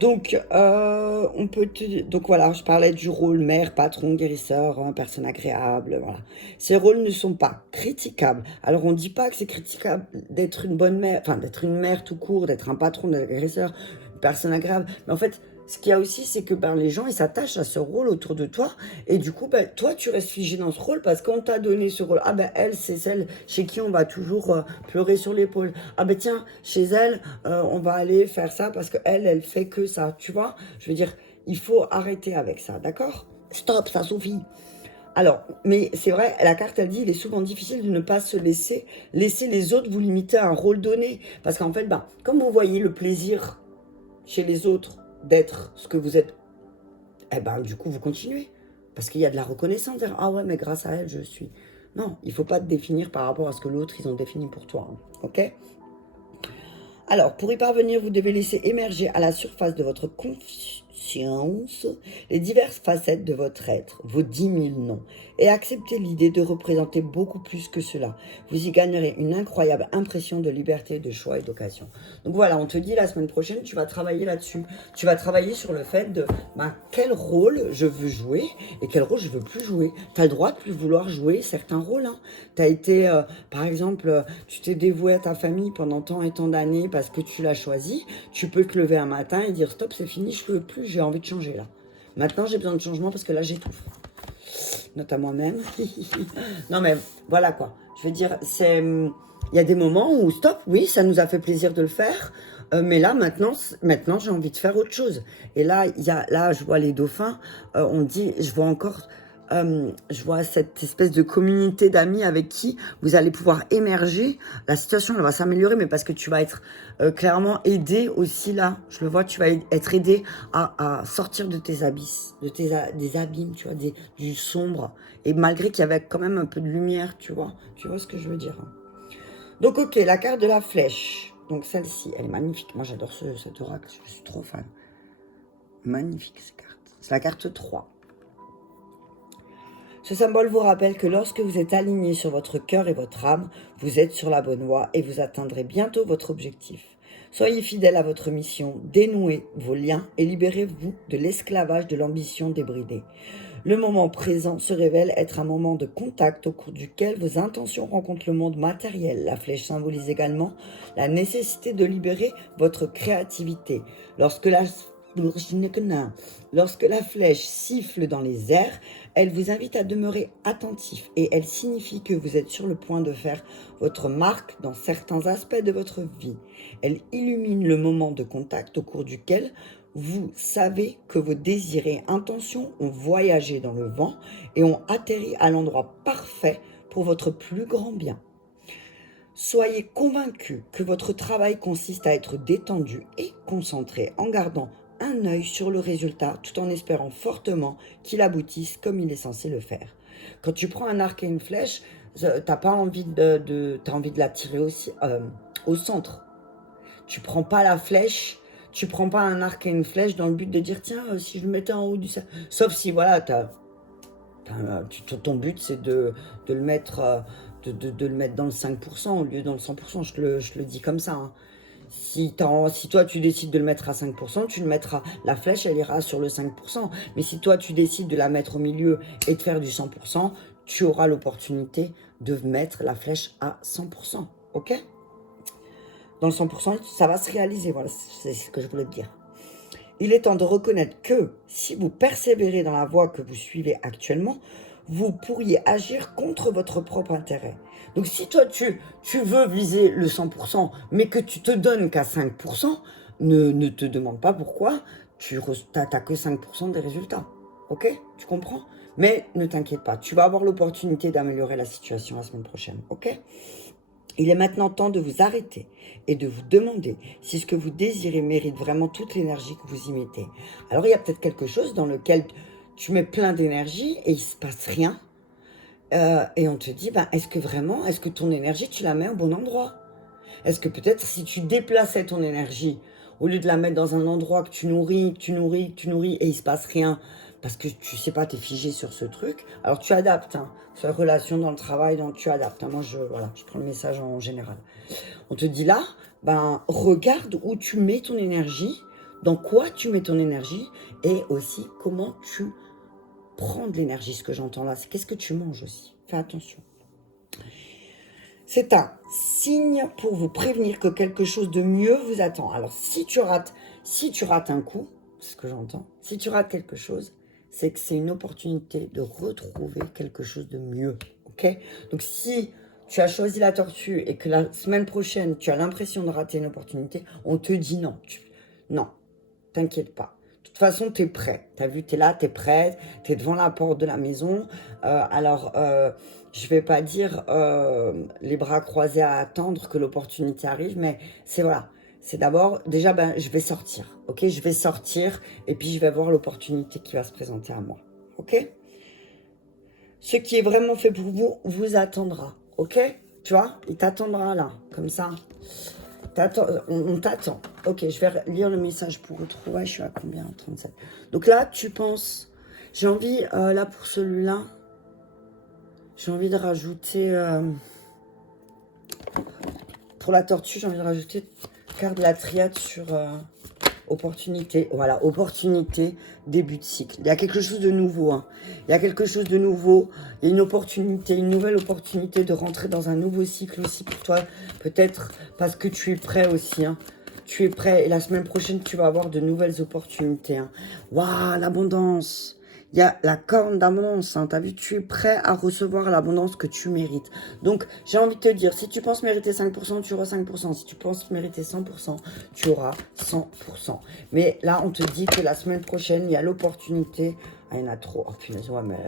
Donc, donc voilà, je parlais du rôle mère, patron, guérisseur, hein, personne agréable, voilà. Ces rôles ne sont pas critiquables. Alors, on ne dit pas que c'est critiquable d'être une bonne mère, enfin, d'être une mère tout court, d'être un patron, d'être guérisseur, une personne agréable. Mais en fait, ce qu'il y a aussi, c'est que les gens, ils s'attachent à ce rôle autour de toi. Et du coup, toi, tu restes figé dans ce rôle parce qu'on t'a donné ce rôle. Ah elle, c'est celle chez qui on va toujours pleurer sur l'épaule. Ah tiens, chez elle, on va aller faire ça parce qu'elle, elle fait que ça. Tu vois, je veux dire, il faut arrêter avec ça, d'accord ? Stop, ça suffit. Alors, mais c'est vrai, la carte, elle dit, il est souvent difficile de ne pas se laisser les autres vous limiter à un rôle donné. Parce qu'en fait, comme vous voyez le plaisir chez les autres d'être ce que vous êtes, du coup, vous continuez. Parce qu'il y a de la reconnaissance. Ah ouais, mais grâce à elle, je suis... Non, il ne faut pas te définir par rapport à ce que l'autre, ils ont défini pour toi. Hein, ok ? Alors, pour y parvenir, vous devez laisser émerger à la surface de votre conscience les diverses facettes de votre être, vos 10 000 noms, et accepter l'idée de représenter beaucoup plus que cela. Vous y gagnerez une incroyable impression de liberté, de choix et d'occasion. Donc voilà, on te dit la semaine prochaine, tu vas travailler là-dessus. Tu vas travailler sur le fait de quel rôle je veux jouer et quel rôle je veux plus jouer. Tu as le droit de plus vouloir jouer certains rôles. Hein. Tu as été, par exemple, tu t'es dévoué à ta famille pendant tant et tant d'années parce que tu l'as choisi. Tu peux te lever un matin et dire stop, c'est fini, je ne veux plus, j'ai envie de changer là. Maintenant, j'ai besoin de changement parce que là, j'étouffe. Note à moi-même. Non, mais voilà quoi. Je veux dire, il y a des moments où, stop, oui, ça nous a fait plaisir de le faire, mais là, maintenant j'ai envie de faire autre chose. Et là, je vois les dauphins, on dit, je vois cette espèce de communauté d'amis avec qui vous allez pouvoir émerger. La situation, elle va s'améliorer, mais parce que tu vas être clairement aidé aussi là. Je le vois, tu vas être aidé à sortir de tes abysses, des abîmes, tu vois, du sombre. Et malgré qu'il y avait quand même un peu de lumière, tu vois ce que je veux dire. Hein. Donc, ok, la carte de la flèche. Donc, celle-ci, elle est magnifique. Moi, j'adore cet oracle, je suis trop fan. Magnifique, cette carte. C'est la carte 3. Ce symbole vous rappelle que lorsque vous êtes aligné sur votre cœur et votre âme, vous êtes sur la bonne voie et vous atteindrez bientôt votre objectif. Soyez fidèle à votre mission, dénouez vos liens et libérez-vous de l'esclavage de l'ambition débridée. Le moment présent se révèle être un moment de contact au cours duquel vos intentions rencontrent le monde matériel. La flèche symbolise également la nécessité de libérer votre créativité. Lorsque la Lorsque la flèche siffle dans les airs, elle vous invite à demeurer attentif et elle signifie que vous êtes sur le point de faire votre marque dans certains aspects de votre vie. Elle illumine le moment de contact au cours duquel vous savez que vos désirs et intentions ont voyagé dans le vent et ont atterri à l'endroit parfait pour votre plus grand bien. Soyez convaincu que votre travail consiste à être détendu et concentré en gardant un œil sur le résultat tout en espérant fortement qu'il aboutisse comme il est censé le faire. Quand tu prends un arc et une flèche, t'as pas envie t'as envie de la tirer aussi, au centre. Tu prends pas la flèche, tu prends pas un arc et une flèche dans le but de dire tiens, si je le mettais en haut du cercle. Sauf si voilà, ton but c'est de le mettre, de le mettre dans le 5% au lieu dans le 100%. Je te le dis comme ça. Hein. Si toi tu décides de le mettre à 5%, tu le mettras. La flèche elle ira sur le 5%. Mais si toi tu décides de la mettre au milieu et de faire du 100%, tu auras l'opportunité de mettre la flèche à 100%. Ok ? Dans le 100%, ça va se réaliser. Voilà, c'est ce que je voulais te dire. Il est temps de reconnaître que si vous persévérez dans la voie que vous suivez actuellement, vous pourriez agir contre votre propre intérêt. Donc si toi tu veux viser le 100%, mais que tu te donnes qu'à 5%, ne te demande pas pourquoi tu n'as que 5% des résultats. Ok? Tu comprends? Mais ne t'inquiète pas, tu vas avoir l'opportunité d'améliorer la situation la semaine prochaine. Ok? Il est maintenant temps de vous arrêter et de vous demander si ce que vous désirez mérite vraiment toute l'énergie que vous y mettez. Alors, il y a peut-être quelque chose dans lequel tu mets plein d'énergie et il ne se passe rien. Et on te dit, est-ce que ton énergie, tu la mets au bon endroit? Est-ce que peut-être si tu déplaçais ton énergie, au lieu de la mettre dans un endroit que tu nourris et il ne se passe rien, parce que tu sais pas, tu es figé sur ce truc, alors tu adaptes, hein, sur la relation dans le travail, tu adaptes. Hein. Moi, je prends le message en général. On te dit là, regarde où tu mets ton énergie, dans quoi tu mets ton énergie, et aussi comment tu prends de l'énergie. Ce que j'entends là, c'est qu'est-ce que tu manges aussi. Fais attention. C'est un signe pour vous prévenir que quelque chose de mieux vous attend. Alors, si tu rates un coup, c'est ce que j'entends, si tu rates quelque chose, c'est que c'est une opportunité de retrouver quelque chose de mieux, ok? Donc, si tu as choisi la tortue et que la semaine prochaine, tu as l'impression de rater une opportunité, on te dit non. Non, t'inquiète pas. De toute façon, tu es prêt. Tu as vu, tu es là, tu es prêt, tu es devant la porte de la maison. Je vais pas dire les bras croisés à attendre que l'opportunité arrive, mais c'est voilà. C'est d'abord, déjà, je vais sortir, ok? Je vais sortir et puis je vais voir l'opportunité qui va se présenter à moi, ok? Ce qui est vraiment fait pour vous, vous attendra, ok? Tu vois, il t'attendra là, comme ça. On t'attend. Ok, je vais lire le message pour retrouver. Je suis à combien? 37. Donc là, tu penses... J'ai envie, là, pour celui-là, j'ai envie de rajouter... pour la tortue, j'ai envie de rajouter carte de la triade sur opportunité. Voilà, opportunité, début de cycle. Il y a quelque chose de nouveau. Hein. Il y a quelque chose de nouveau. Il y a une opportunité, une nouvelle opportunité de rentrer dans un nouveau cycle aussi pour toi. Peut-être parce que tu es prêt aussi. Hein. Tu es prêt et la semaine prochaine, tu vas avoir de nouvelles opportunités. Hein. Waouh, l'abondance. Il y a la corne d'abondance. Hein. Tu as vu, tu es prêt à recevoir l'abondance que tu mérites. Donc, j'ai envie de te dire, si tu penses mériter 5%, tu auras 5%. Si tu penses mériter 100%, tu auras 100%. Mais là, on te dit que la semaine prochaine, il y a l'opportunité. Ah, il y en a trop. Oh, punaise, ouais, mais...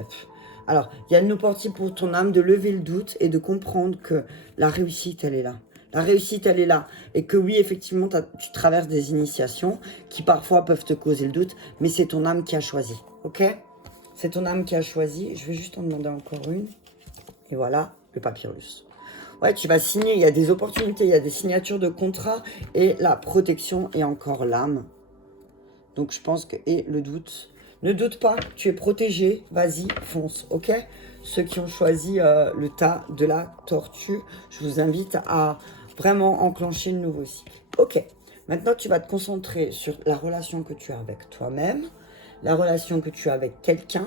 Alors, il y a une opportunité pour ton âme de lever le doute et de comprendre que la réussite, elle est là. La réussite, elle est là. Et que oui, effectivement, tu traverses des initiations qui parfois peuvent te causer le doute, mais c'est ton âme qui a choisi. Ok ? C'est ton âme qui a choisi. Je vais juste en demander encore une. Et voilà, le papyrus. Ouais, tu vas signer. Il y a des opportunités, il y a des signatures de contrats et la protection et encore l'âme. Donc, je pense que... Et le doute. Ne doute pas, tu es protégé. Vas-y, fonce, ok? Ceux qui ont choisi le tas de la tortue, je vous invite à vraiment enclencher le nouveau cycle. Ok, maintenant, tu vas te concentrer sur la relation que tu as avec toi-même, la relation que tu as avec quelqu'un,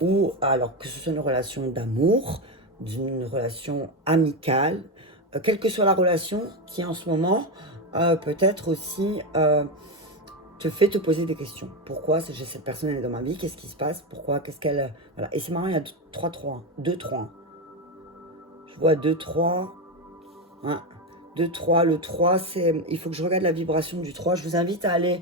ou alors que ce soit une relation d'amour, d'une relation amicale, quelle que soit la relation qui en ce moment peut-être aussi te fait te poser des questions. Pourquoi j'ai cette personne, elle est dans ma vie? Qu'est-ce qui se passe? Pourquoi? Qu'est-ce qu'elle... Voilà. Et c'est marrant, il y a 3-3. 2-3. Je vois 2-3. 2-3. Le 3, c'est... Il faut que je regarde la vibration du 3. Je vous invite à aller...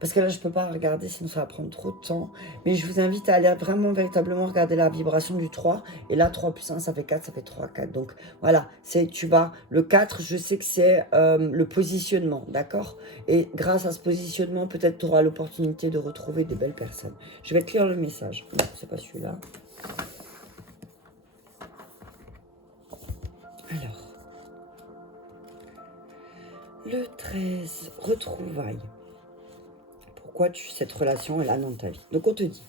Parce que là, je ne peux pas regarder, sinon ça va prendre trop de temps. Mais je vous invite à aller vraiment, véritablement regarder la vibration du 3. Et là, 3 plus 1, ça fait 4, ça fait 3, 4. Donc, voilà, tu vas... Le 4, je sais que c'est le positionnement, d'accord? Et grâce à ce positionnement, peut-être tu auras l'opportunité de retrouver des belles personnes. Je vais te lire le message. Non, c'est pas celui-là. Alors... Le 13, retrouvailles. Pourquoi cette relation est là dans ta vie. Donc on te dit,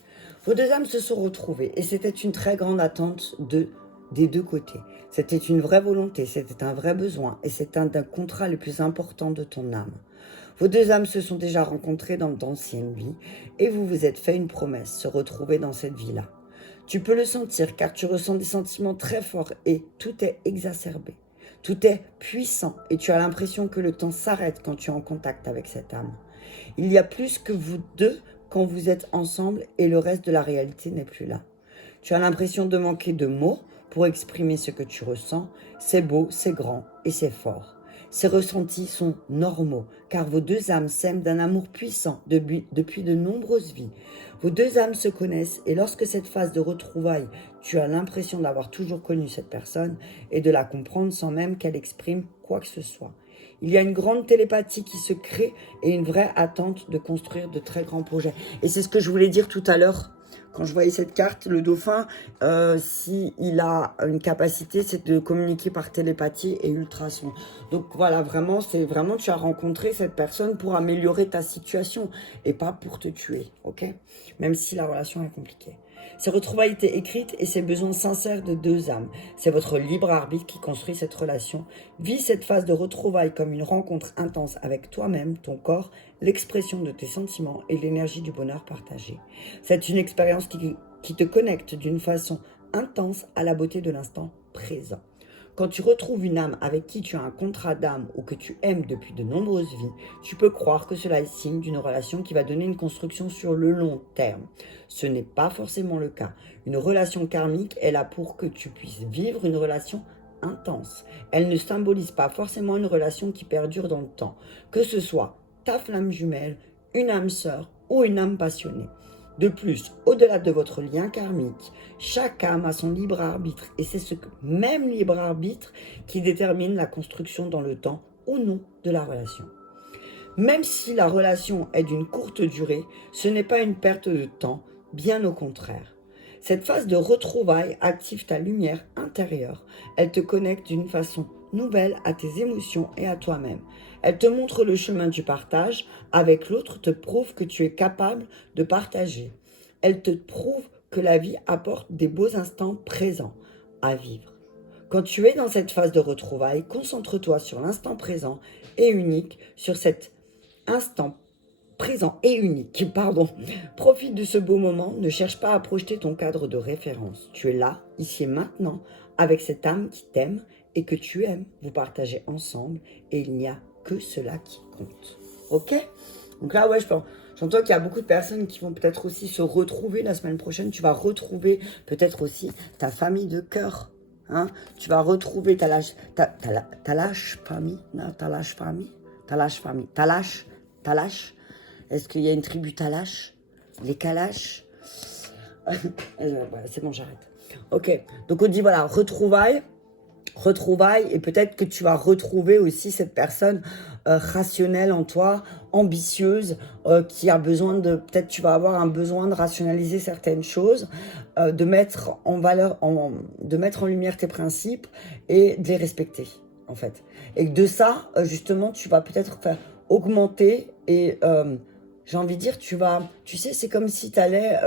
vos deux âmes se sont retrouvées et c'était une très grande attente des deux côtés. C'était une vraie volonté, c'était un vrai besoin et c'est un des contrats les plus importants de ton âme. Vos deux âmes se sont déjà rencontrées dans d'anciennes vies et vous vous êtes fait une promesse, se retrouver dans cette vie-là. Tu peux le sentir car tu ressens des sentiments très forts et tout est exacerbé. Tout est puissant et tu as l'impression que le temps s'arrête quand tu es en contact avec cette âme. Il y a plus que vous deux quand vous êtes ensemble et le reste de la réalité n'est plus là. Tu as l'impression de manquer de mots pour exprimer ce que tu ressens. C'est beau, c'est grand et c'est fort. Ces ressentis sont normaux car vos deux âmes s'aiment d'un amour puissant depuis de nombreuses vies. Vos deux âmes se connaissent et lorsque cette phase de retrouvailles, tu as l'impression d'avoir toujours connu cette personne et de la comprendre sans même qu'elle exprime quoi que ce soit. Il y a une grande télépathie qui se crée et une vraie attente de construire de très grands projets. Et c'est ce que je voulais dire tout à l'heure. Quand je voyais cette carte, le dauphin, s'il a une capacité, c'est de communiquer par télépathie et ultrasons. Donc voilà, vraiment, c'est vraiment, tu as rencontré cette personne pour améliorer ta situation et pas pour te tuer, ok? Même si la relation est compliquée. Ces retrouvailles étaient écrites et ces besoins sincères de deux âmes. C'est votre libre arbitre qui construit cette relation. Vis cette phase de retrouvailles comme une rencontre intense avec toi-même, ton corps, l'expression de tes sentiments et l'énergie du bonheur partagé. C'est une expérience qui te connecte d'une façon intense à la beauté de l'instant présent. Quand tu retrouves une âme avec qui tu as un contrat d'âme ou que tu aimes depuis de nombreuses vies, tu peux croire que cela est signe d'une relation qui va donner une construction sur le long terme. Ce n'est pas forcément le cas. Une relation karmique est là pour que tu puisses vivre une relation intense. Elle ne symbolise pas forcément une relation qui perdure dans le temps, que ce soit ta flamme jumelle, une âme sœur ou une âme passionnée. De plus, au-delà de votre lien karmique, chaque âme a son libre arbitre et c'est ce même libre arbitre qui détermine la construction dans le temps ou non de la relation. Même si la relation est d'une courte durée, ce n'est pas une perte de temps, bien au contraire. Cette phase de retrouvailles active ta lumière intérieure. Elle te connecte d'une façon nouvelle à tes émotions et à toi-même. Elle te montre le chemin du partage. Avec l'autre, te prouve que tu es capable de partager. Elle te prouve que la vie apporte des beaux instants présents à vivre. Quand tu es dans cette phase de retrouvailles, concentre-toi sur l'instant présent et unique, sur cet instant présent et unique, Profite de ce beau moment, ne cherche pas à projeter ton cadre de référence. Tu es là, ici et maintenant, avec cette âme qui t'aime et que tu aimes. Vous partagez ensemble et il n'y a que cela qui compte. Ok? Donc là, ouais, j'entends qu'il y a beaucoup de personnes qui vont peut-être aussi se retrouver la semaine prochaine. Tu vas retrouver peut-être aussi ta famille de cœur. Hein? Tu vas retrouver ta lâche famille. Non, ta lâche famille. Ta lâche. Est-ce qu'il y a une tribu Talash? Les Kalash? C'est bon, j'arrête. Ok, donc on dit voilà, retrouvailles, et peut-être que tu vas retrouver aussi cette personne rationnelle en toi, ambitieuse, qui a besoin de, peut-être tu vas avoir un besoin de rationaliser certaines choses, de mettre en valeur, de mettre en lumière tes principes et de les respecter, en fait. Et que de ça, justement, tu vas peut-être faire augmenter et... j'ai envie de dire, tu sais, c'est comme si tu allais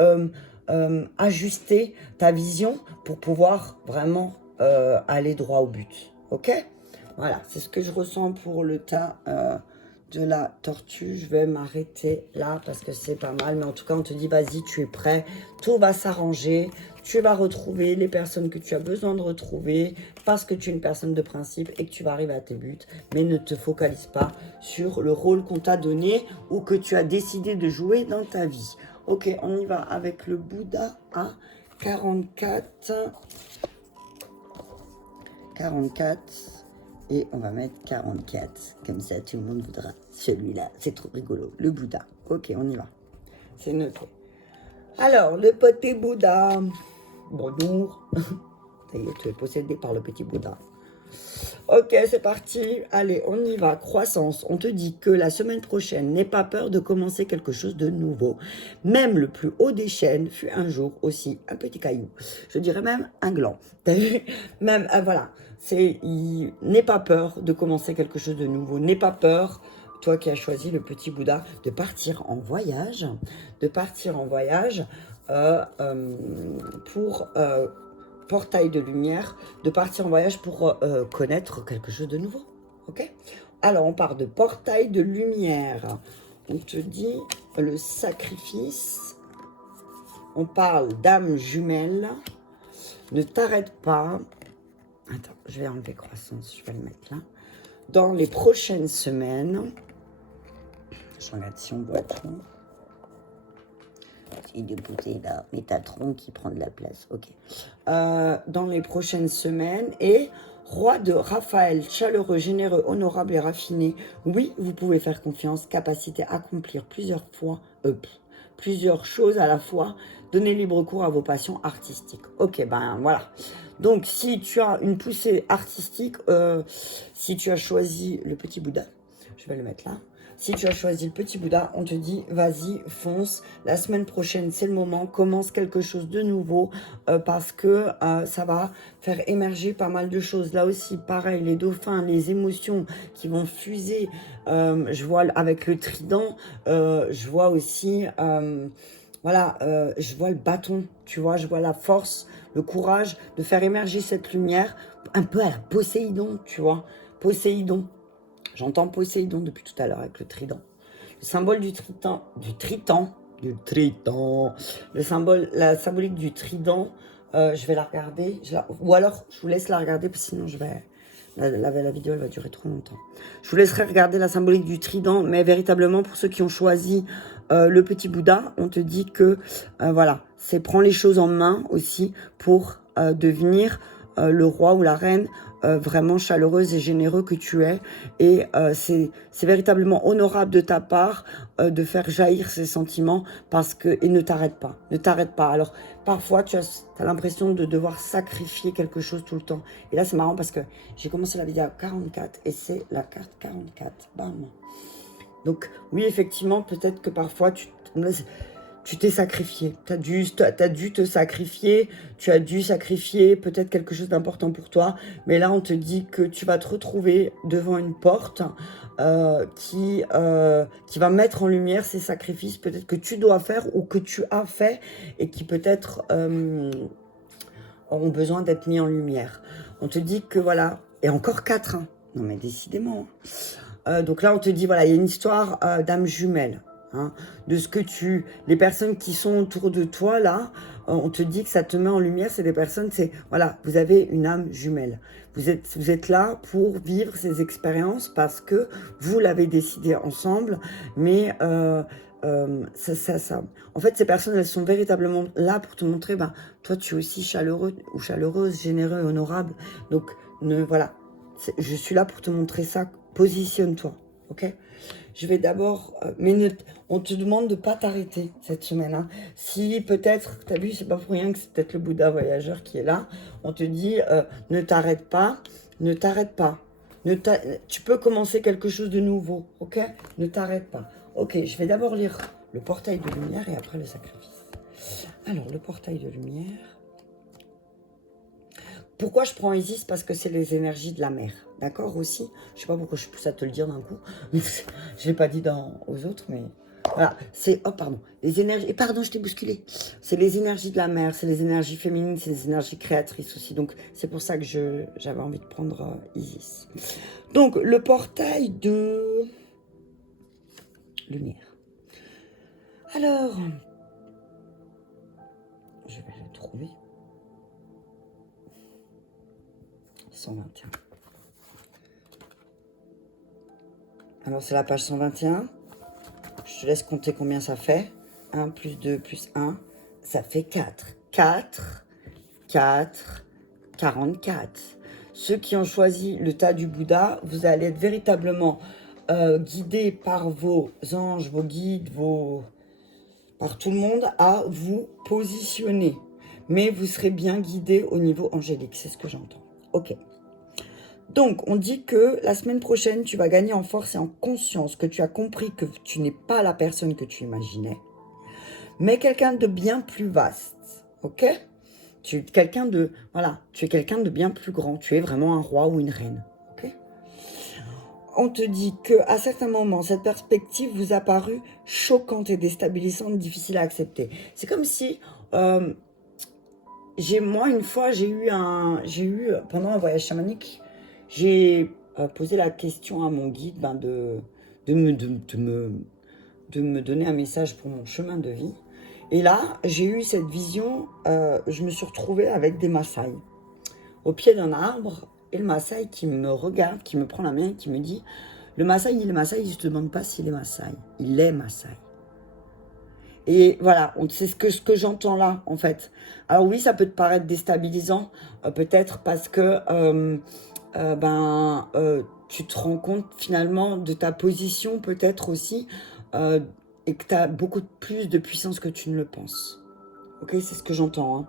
ajuster ta vision pour pouvoir vraiment aller droit au but. Ok? Voilà, c'est ce que je ressens pour le tas de la tortue, je vais m'arrêter là parce que c'est pas mal. Mais en tout cas, on te dit, vas-y, tu es prêt. Tout va s'arranger. Tu vas retrouver les personnes que tu as besoin de retrouver parce que tu es une personne de principe et que tu vas arriver à tes buts. Mais ne te focalise pas sur le rôle qu'on t'a donné ou que tu as décidé de jouer dans ta vie. Ok, on y va avec le Bouddha à 44. 44. Et on va mettre 44. Comme ça, tout le monde voudra celui-là. C'est trop rigolo. Le Bouddha. Ok, on y va. C'est noté. Alors, le petit Bouddha. Bonjour. Ça y est, tu es possédé par le petit Bouddha. Ok, c'est parti. Allez, on y va. Croissance. On te dit que la semaine prochaine, n'aie pas peur de commencer quelque chose de nouveau. Même le plus haut des chênes fut un jour aussi un petit caillou. Je dirais même un gland. T'as vu? Même, voilà. N'aie pas peur de commencer quelque chose de nouveau. N'aie pas peur, toi qui as choisi le petit Bouddha, de partir en voyage. De partir en voyage pour... portail de lumière, de partir en voyage pour connaître quelque chose de nouveau. Ok? Alors, on part de portail de lumière. On te dit le sacrifice. On parle d'âme jumelle. Ne t'arrête pas. Attends, je vais enlever croissance. Je vais le mettre là. Dans les prochaines semaines, je regarde si on voit tout. De pousser là, Métatron qui prend de la place. Ok. Dans les prochaines semaines et roi de Raphaël, chaleureux, généreux, honorable et raffiné. Oui, vous pouvez faire confiance, capacité à accomplir plusieurs choses à la fois. Donnez libre cours à vos passions artistiques. Ok, ben voilà. Donc, si tu as une poussée artistique, si tu as choisi le petit Bouddha, je vais le mettre là. Si tu as choisi le petit Bouddha, on te dit, vas-y, fonce. La semaine prochaine, c'est le moment. Commence quelque chose de nouveau parce que ça va faire émerger pas mal de choses. Là aussi, pareil, les dauphins, les émotions qui vont fuser. Je vois avec le trident, je vois aussi... voilà, je vois le bâton, tu vois, je vois la force, le courage de faire émerger cette lumière, un peu à la Poséidon, tu vois, Poséidon. J'entends Poséidon depuis tout à l'heure avec le trident. Le symbole du triton, la symbolique du trident, je vais la regarder, ou alors je vous laisse la regarder, parce que sinon je vais... La vidéo, elle va durer trop longtemps. Je vous laisserai regarder la symbolique du trident, mais véritablement, pour ceux qui ont choisi le petit Bouddha, on te dit que, voilà, c'est prends les choses en main aussi pour devenir le roi ou la reine vraiment chaleureuse et généreux que tu es. Et c'est véritablement honorable de ta part de faire jaillir ces sentiments parce que... Et ne t'arrête pas, ne t'arrête pas. Alors, parfois, tu as l'impression de devoir sacrifier quelque chose tout le temps. Et là, c'est marrant parce que j'ai commencé la vidéo à 44 et c'est la carte 44. Bam. Donc, oui, effectivement, peut-être que parfois, tu t'es sacrifié. Tu as dû te sacrifier. Tu as dû sacrifier peut-être quelque chose d'important pour toi. Mais là, on te dit que tu vas te retrouver devant une porte qui va mettre en lumière ces sacrifices peut-être que tu dois faire ou que tu as fait et qui peut-être auront besoin d'être mis en lumière. On te dit que voilà, et encore 4. Hein. Non mais décidément. Donc là, on te dit, voilà, il y a une histoire d'âme jumelle. Hein, de ce que les personnes qui sont autour de toi, là, on te dit que ça te met en lumière, c'est des personnes, voilà, vous avez une âme jumelle. Vous êtes là pour vivre ces expériences parce que vous l'avez décidé ensemble, mais ça. En fait, ces personnes, elles sont véritablement là pour te montrer, ben, toi, tu es aussi chaleureux ou chaleureuse, généreux, honorable. Donc, voilà, je suis là pour te montrer ça. Positionne-toi, ok? Je vais d'abord... on te demande de ne pas t'arrêter cette semaine. Hein. Si peut-être, tu as vu, c'est pas pour rien que c'est peut-être le Bouddha voyageur qui est là. On te dit, ne t'arrête pas, ne t'arrête pas. Tu peux commencer quelque chose de nouveau, ok? Ne t'arrête pas. Ok, je vais d'abord lire le portail de lumière et après le sacrifice. Alors, le portail de lumière... Pourquoi je prends Isis? Parce que c'est les énergies de la mer. D'accord aussi? Je sais pas pourquoi je pousse à te le dire d'un coup. Je ne l'ai pas dit aux autres, mais... Voilà, c'est... Oh, pardon. Les énergies... Et pardon, je t'ai bousculé. C'est les énergies de la mer, c'est les énergies féminines, c'est les énergies créatrices aussi. Donc, c'est pour ça que j'avais envie de prendre Isis. Donc, le portail de... lumière. Alors, je vais le trouver. 121. Alors, c'est la page 121. Je te laisse compter combien ça fait. 1 plus 2 plus 1, ça fait 4. 4, 4, 44. Ceux qui ont choisi le tas du Bouddha, vous allez être véritablement guidés par vos anges, vos guides, par tout le monde à vous positionner. Mais vous serez bien guidés au niveau angélique, c'est ce que j'entends. Ok. Donc, on dit que la semaine prochaine, tu vas gagner en force et en conscience, que tu as compris que tu n'es pas la personne que tu imaginais, mais quelqu'un de bien plus vaste, ok? Tu es quelqu'un de, voilà, tu es quelqu'un de bien plus grand, tu es vraiment un roi ou une reine, ok? On te dit qu'à certains moments, cette perspective vous a paru choquante et déstabilisante, difficile à accepter. C'est comme si... moi, une fois, pendant un voyage chamanique, j'ai posé la question à mon guide de me donner un message pour mon chemin de vie. Et là, j'ai eu cette vision, je me suis retrouvée avec des Maasai au pied d'un arbre, et le Maasai qui me regarde, qui me prend la main, qui me dit, le Maasai, il est Maasai, il ne se demande pas s'il est Maasai, il est Maasai. Et voilà, c'est ce que j'entends là, en fait. Alors oui, ça peut te paraître déstabilisant, peut-être parce que tu te rends compte finalement de ta position, peut-être aussi, et que tu as beaucoup plus de puissance que tu ne le penses. Ok, c'est ce que j'entends, hein.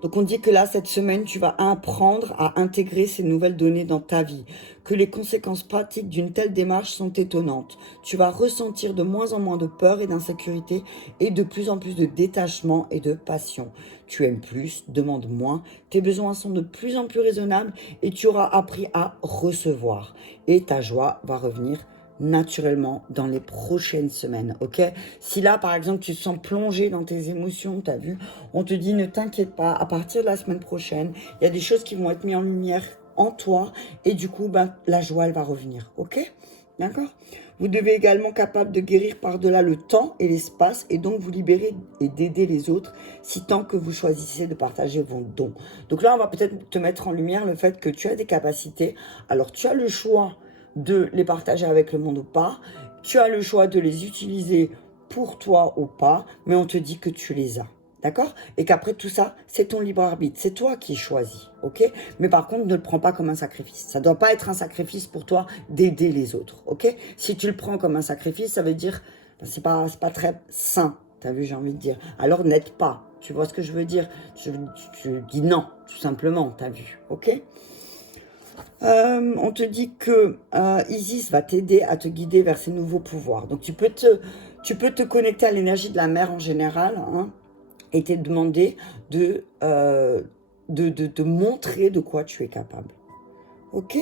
Donc on dit que là, cette semaine, tu vas apprendre à intégrer ces nouvelles données dans ta vie, que les conséquences pratiques d'une telle démarche sont étonnantes. Tu vas ressentir de moins en moins de peur et d'insécurité et de plus en plus de détachement et de passion. Tu aimes plus, demandes moins, tes besoins sont de plus en plus raisonnables et tu auras appris à recevoir. Et ta joie va revenir naturellement dans les prochaines semaines, ok? Si là, par exemple, tu te sens plongé dans tes émotions, tu as vu, on te dit ne t'inquiète pas, à partir de la semaine prochaine, il y a des choses qui vont être mises en lumière en toi et du coup, la joie, elle va revenir, ok? D'accord? Vous devez également être capable de guérir par-delà le temps et l'espace et donc vous libérer et d'aider les autres si tant que vous choisissez de partager vos dons. Donc là, on va peut-être te mettre en lumière le fait que tu as des capacités. Alors, tu as le choix de les partager avec le monde ou pas. Tu as le choix de les utiliser pour toi ou pas, mais on te dit que tu les as. D'accord? Et qu'après tout ça, c'est ton libre arbitre. C'est toi qui choisis. Ok? Mais par contre, ne le prends pas comme un sacrifice. Ça ne doit pas être un sacrifice pour toi d'aider les autres. Ok? Si tu le prends comme un sacrifice, ça veut dire c'est pas très sain. T'as vu, j'ai envie de dire. Alors n'aide pas. Tu vois ce que je veux dire? Tu dis non, tout simplement. T'as vu? Ok? On te dit que Isis va t'aider à te guider vers ces nouveaux pouvoirs. Donc tu peux te connecter à l'énergie de la mer en général, hein, et te demander de montrer de quoi tu es capable. Ok?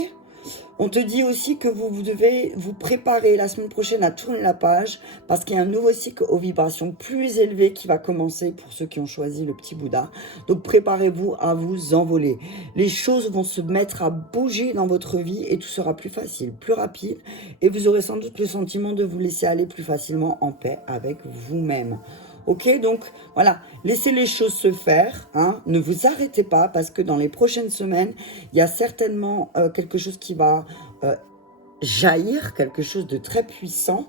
On te dit aussi que vous devez vous préparer la semaine prochaine à tourner la page parce qu'il y a un nouveau cycle aux vibrations plus élevées qui va commencer pour ceux qui ont choisi le petit Bouddha. Donc préparez-vous à vous envoler. Les choses vont se mettre à bouger dans votre vie et tout sera plus facile, plus rapide et vous aurez sans doute le sentiment de vous laisser aller plus facilement en paix avec vous-même. Ok, donc voilà, laissez les choses se faire, hein, ne vous arrêtez pas parce que dans les prochaines semaines, il y a certainement quelque chose qui va jaillir, quelque chose de très puissant,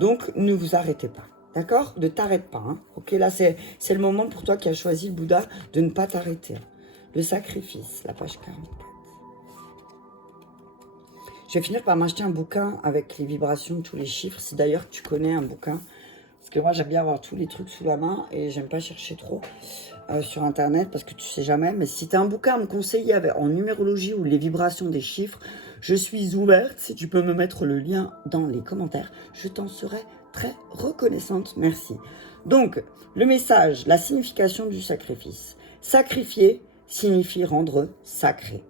donc ne vous arrêtez pas, d'accord? Ne t'arrête pas, hein. Ok, là c'est le moment pour toi qui as choisi le Bouddha de ne pas t'arrêter. Le sacrifice, la page 44. Je vais finir par m'acheter un bouquin avec les vibrations de tous les chiffres, si d'ailleurs tu connais un bouquin. Parce que moi, j'aime bien avoir tous les trucs sous la main et j'aime pas chercher trop sur Internet parce que tu sais jamais. Mais si tu as un bouquin à me conseiller en numérologie ou les vibrations des chiffres, je suis ouverte. Si tu peux me mettre le lien dans les commentaires, je t'en serai très reconnaissante. Merci. Donc, le message, la signification du sacrifice. Sacrifier signifie rendre sacré.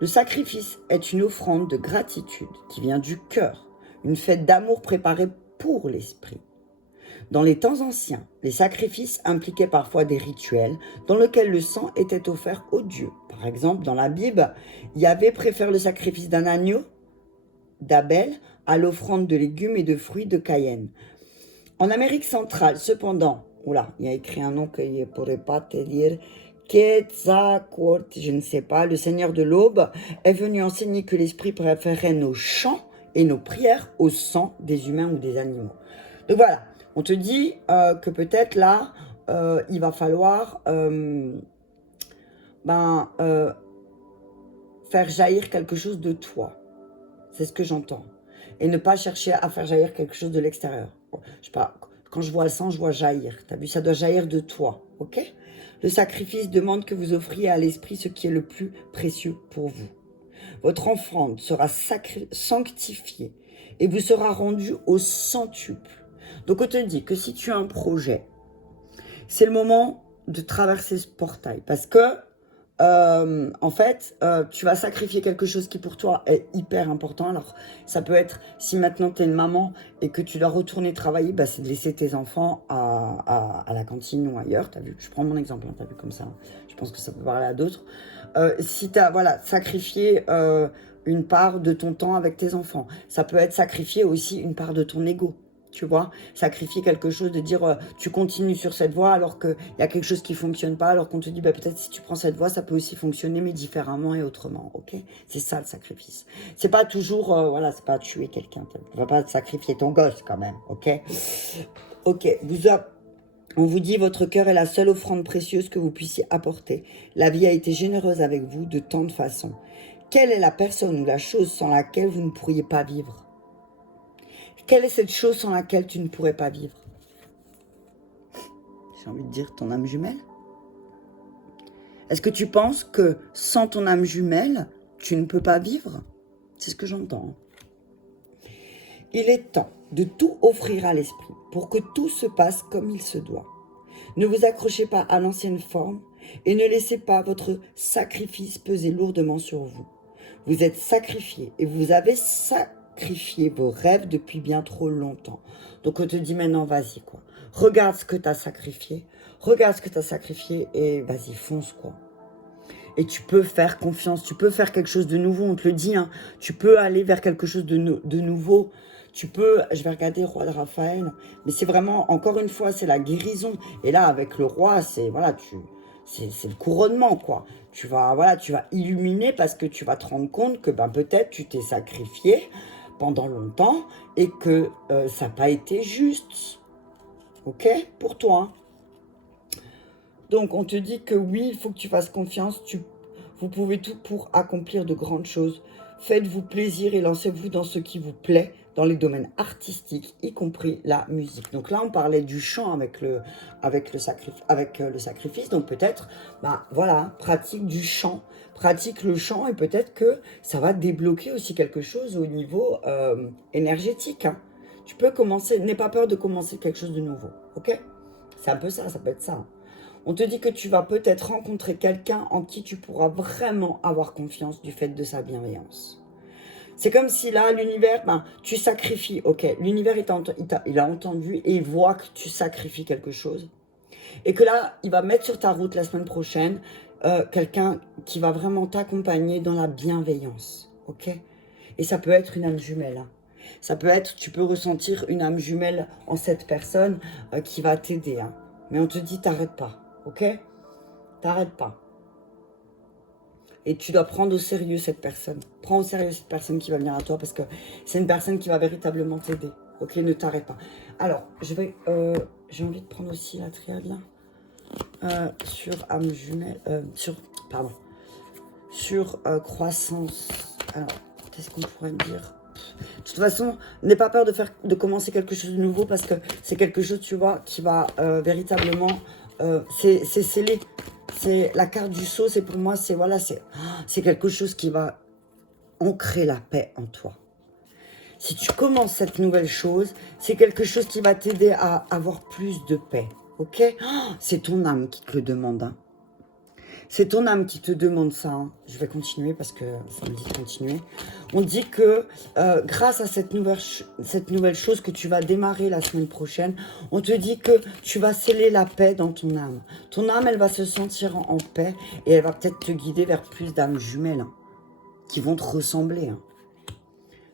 Le sacrifice est une offrande de gratitude qui vient du cœur, une fête d'amour préparée pour l'esprit. Dans les temps anciens, les sacrifices impliquaient parfois des rituels dans lesquels le sang était offert aux dieux. Par exemple, dans la Bible, Yahvé préfère le sacrifice d'un agneau, d'Abel, à l'offrande de légumes et de fruits de Cayenne. En Amérique centrale, cependant, oula, il y a écrit un nom que je ne pourrais pas te dire, Quetzalcoatl, je ne sais pas, le seigneur de l'aube, est venu enseigner que l'esprit préférait nos chants et nos prières au sang des humains ou des animaux. Donc voilà, on te dit que peut-être là, il va falloir faire jaillir quelque chose de toi. C'est ce que j'entends. Et ne pas chercher à faire jaillir quelque chose de l'extérieur. Je sais pas, quand je vois le sang, je vois jaillir. T'as vu, ça doit jaillir de toi, ok? Le sacrifice demande que vous offriez à l'esprit ce qui est le plus précieux pour vous. Votre offrande sera sanctifiée et vous sera rendue au centuple. Donc on te dit que si tu as un projet, c'est le moment de traverser ce portail. Parce que en fait, tu vas sacrifier quelque chose qui pour toi est hyper important. Alors, ça peut être, si maintenant tu es une maman et que tu dois retourner travailler, bah, c'est de laisser tes enfants à la cantine ou ailleurs. T'as vu, je prends mon exemple, hein, t'as vu comme ça. Je pense que ça peut parler à d'autres. Si tu as voilà, sacrifié une part de ton temps avec tes enfants, ça peut être sacrifier aussi une part de ton ego. Tu vois, sacrifier quelque chose, de dire tu continues sur cette voie alors qu'il y a quelque chose qui ne fonctionne pas, alors qu'on te dit bah, peut-être si tu prends cette voie, ça peut aussi fonctionner, mais différemment et autrement, ok? C'est ça le sacrifice. C'est pas toujours, voilà, c'est pas tuer quelqu'un, tu vas pas sacrifier ton gosse quand même, ok? Ok, on vous dit votre cœur est la seule offrande précieuse que vous puissiez apporter. La vie a été généreuse avec vous de tant de façons. Quelle est la personne ou la chose sans laquelle vous ne pourriez pas vivre? Quelle est cette chose sans laquelle tu ne pourrais pas vivre? J'ai envie de dire ton âme jumelle. Est-ce que tu penses que sans ton âme jumelle, tu ne peux pas vivre? C'est ce que j'entends. Il est temps de tout offrir à l'esprit pour que tout se passe comme il se doit. Ne vous accrochez pas à l'ancienne forme et ne laissez pas votre sacrifice peser lourdement sur vous. Vous êtes sacrifié et vous avez sacrifié vos rêves depuis bien trop longtemps. Donc on te dit maintenant, vas-y quoi. Regarde ce que tu as sacrifié. Regarde ce que tu as sacrifié et vas-y, fonce quoi. Et tu peux faire confiance, tu peux faire quelque chose de nouveau, on te le dit. Hein. Tu peux aller vers quelque chose de nouveau. Tu peux, je vais regarder Roi de Raphaël, mais c'est vraiment, encore une fois, c'est la guérison. Et là, avec le roi, c'est voilà, c'est le couronnement, quoi. Tu vas illuminer parce que tu vas te rendre compte que ben, peut-être tu t'es sacrifié pendant longtemps et que ça n'a pas été juste. Ok? Pour toi. Donc, on te dit que oui, il faut que tu fasses confiance. Vous pouvez tout pour accomplir de grandes choses. Faites-vous plaisir et lancez-vous dans ce qui vous plaît, dans les domaines artistiques, y compris la musique. Donc là, on parlait du chant avec le sacrifice. Donc peut-être, bah, voilà, pratique du chant. Pratique le chant et peut-être que ça va débloquer aussi quelque chose au niveau énergétique. Hein. Tu peux commencer, n'aie pas peur de commencer quelque chose de nouveau. Ok? C'est un peu ça, ça peut être ça. On te dit que tu vas peut-être rencontrer quelqu'un en qui tu pourras vraiment avoir confiance du fait de sa bienveillance. C'est comme si là, l'univers, ben, tu sacrifies. Ok, l'univers, il a entendu et il voit que tu sacrifies quelque chose. Et que là, il va mettre sur ta route la semaine prochaine quelqu'un qui va vraiment t'accompagner dans la bienveillance. Ok? Et ça peut être une âme jumelle. Hein. Ça peut être, tu peux ressentir une âme jumelle en cette personne qui va t'aider. Hein. Mais on te dit, t'arrêtes pas. Ok? T'arrêtes pas. Et tu dois prendre au sérieux cette personne. Prends au sérieux cette personne qui va venir à toi parce que c'est une personne qui va véritablement t'aider. Ok? Ne t'arrête pas. Alors, j'ai envie de prendre aussi la triade là. Sur âme jumelle. Sur croissance. Alors, qu'est-ce qu'on pourrait dire? De toute façon, n'aie pas peur de commencer quelque chose de nouveau parce que c'est quelque chose, tu vois, qui va véritablement... c'est scellé. C'est la carte du sceau, c'est pour moi, c'est quelque chose qui va ancrer la paix en toi. Si tu commences cette nouvelle chose, c'est quelque chose qui va t'aider à avoir plus de paix. Ok? C'est ton âme qui te le demande. Hein. C'est ton âme qui te demande ça. Hein. Je vais continuer parce que ça me dit de continuer. On dit que grâce à cette nouvelle chose que tu vas démarrer la semaine prochaine, on te dit que tu vas sceller la paix dans ton âme. Ton âme, elle va se sentir en paix et elle va peut-être te guider vers plus d'âmes jumelles hein, qui vont te ressembler. Hein.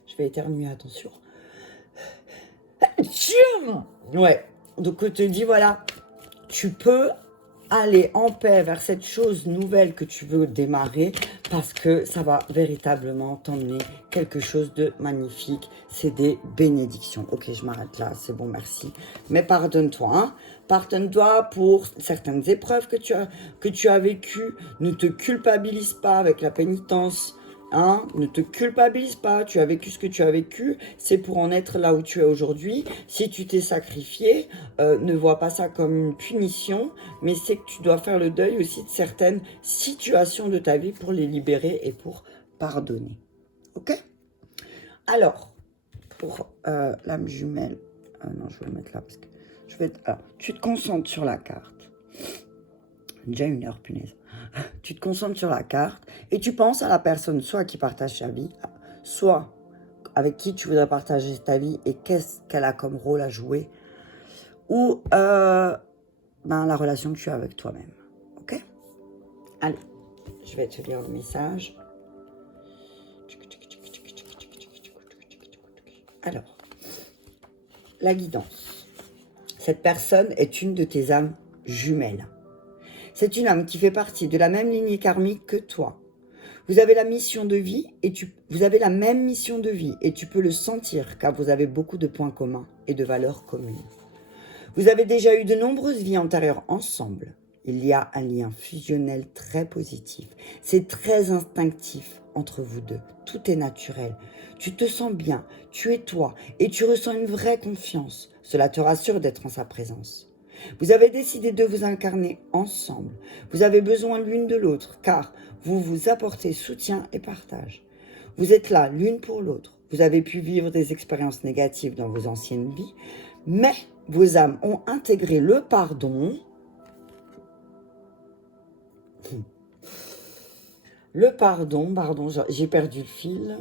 Je vas éternuer, attention. Ouais, donc on te dit, voilà, tu peux aller en paix vers cette chose nouvelle que tu veux démarrer parce que ça va véritablement t'emmener quelque chose de magnifique. C'est des bénédictions. Ok, je m'arrête là, c'est bon, merci. Mais pardonne-toi, hein. Pardonne-toi pour certaines épreuves que tu as vécues. Ne te culpabilise pas avec la pénitence. Hein, ne te culpabilise pas, tu as vécu ce que tu as vécu, c'est pour en être là où tu es aujourd'hui. Si tu t'es sacrifié, ne vois pas ça comme une punition, mais c'est que tu dois faire le deuil aussi de certaines situations de ta vie pour les libérer et pour pardonner. Ok? Alors, pour l'âme jumelle, non, je vais le mettre là parce que je vais. Alors, tu te concentres sur la carte. Déjà 1 heure, punaise. Tu te concentres sur la carte et tu penses à la personne soit qui partage ta vie, soit avec qui tu voudrais partager ta vie et qu'est-ce qu'elle a comme rôle à jouer, ou la relation que tu as avec toi-même. Ok? Allez, je vais te lire le message. Alors, la guidance. Cette personne est une de tes âmes jumelles. C'est une âme qui fait partie de la même lignée karmique que toi. Vous avez la mission de vie et vous avez la même mission de vie et tu peux le sentir car vous avez beaucoup de points communs et de valeurs communes. Vous avez déjà eu de nombreuses vies antérieures ensemble. Il y a un lien fusionnel très positif. C'est très instinctif entre vous deux. Tout est naturel. Tu te sens bien, tu es toi et tu ressens une vraie confiance. Cela te rassure d'être en sa présence. Vous avez décidé de vous incarner ensemble. Vous avez besoin l'une de l'autre car vous vous apportez soutien et partage. Vous êtes là l'une pour l'autre. Vous avez pu vivre des expériences négatives dans vos anciennes vies, mais vos âmes ont intégré le pardon. Le pardon, j'ai perdu le fil.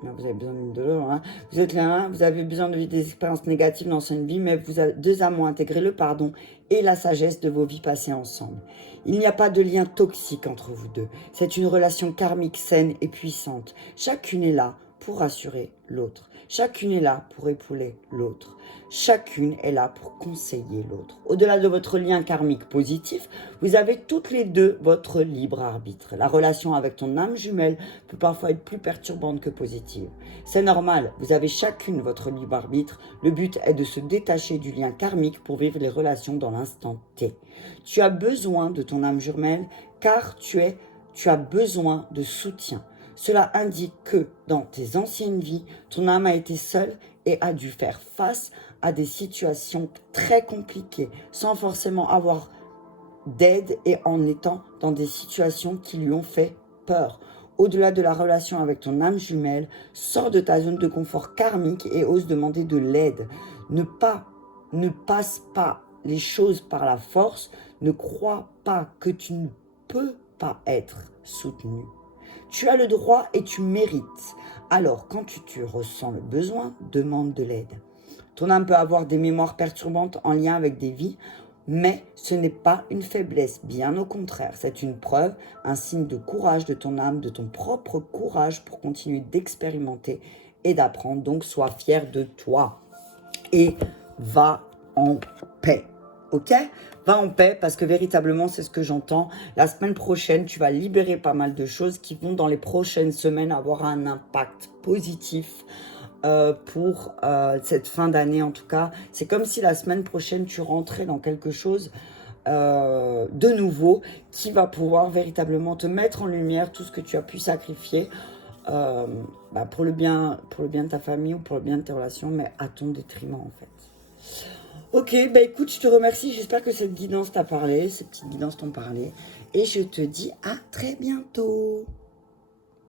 Vous avez besoin de l'autre, hein. Vous êtes là, hein, vous avez besoin de vivre des expériences négatives dans l'ancienne vie, mais deux âmes ont intégré le pardon et la sagesse de vos vies passées ensemble. Il n'y a pas de lien toxique entre vous deux. C'est une relation karmique saine et puissante. Chacune est là pour rassurer l'autre. Chacune est là pour épauler l'autre. Chacune est là pour conseiller l'autre. Au-delà de votre lien karmique positif, vous avez toutes les deux votre libre arbitre. La relation avec ton âme jumelle peut parfois être plus perturbante que positive. C'est normal, vous avez chacune votre libre arbitre. Le but est de se détacher du lien karmique pour vivre les relations dans l'instant T. Tu as besoin de ton âme jumelle car tu as besoin de soutien. Cela indique que dans tes anciennes vies, ton âme a été seule et a dû faire face à des situations très compliquées sans forcément avoir d'aide et en étant dans des situations qui lui ont fait peur. Au-delà de la relation avec ton âme jumelle, sors de ta zone de confort karmique et ose demander de l'aide. Ne passe pas les choses par la force, ne crois pas que tu ne peux pas être soutenu. Tu as le droit et tu mérites. Alors, quand tu ressens le besoin, demande de l'aide. Ton âme peut avoir des mémoires perturbantes en lien avec des vies, mais ce n'est pas une faiblesse, bien au contraire. C'est une preuve, un signe de courage de ton âme, de ton propre courage pour continuer d'expérimenter et d'apprendre. Donc, sois fier de toi et va en paix. Ok? Va en paix parce que véritablement, c'est ce que j'entends. La semaine prochaine, tu vas libérer pas mal de choses qui vont dans les prochaines semaines avoir un impact positif pour cette fin d'année en tout cas. C'est comme si la semaine prochaine, tu rentrais dans quelque chose de nouveau qui va pouvoir véritablement te mettre en lumière tout ce que tu as pu sacrifier pour le bien de ta famille ou pour le bien de tes relations, mais à ton détriment en fait. Ok, écoute, je te remercie. J'espère que cette guidance t'a parlé, ces petites guidances t'ont parlé. Et je te dis à très bientôt.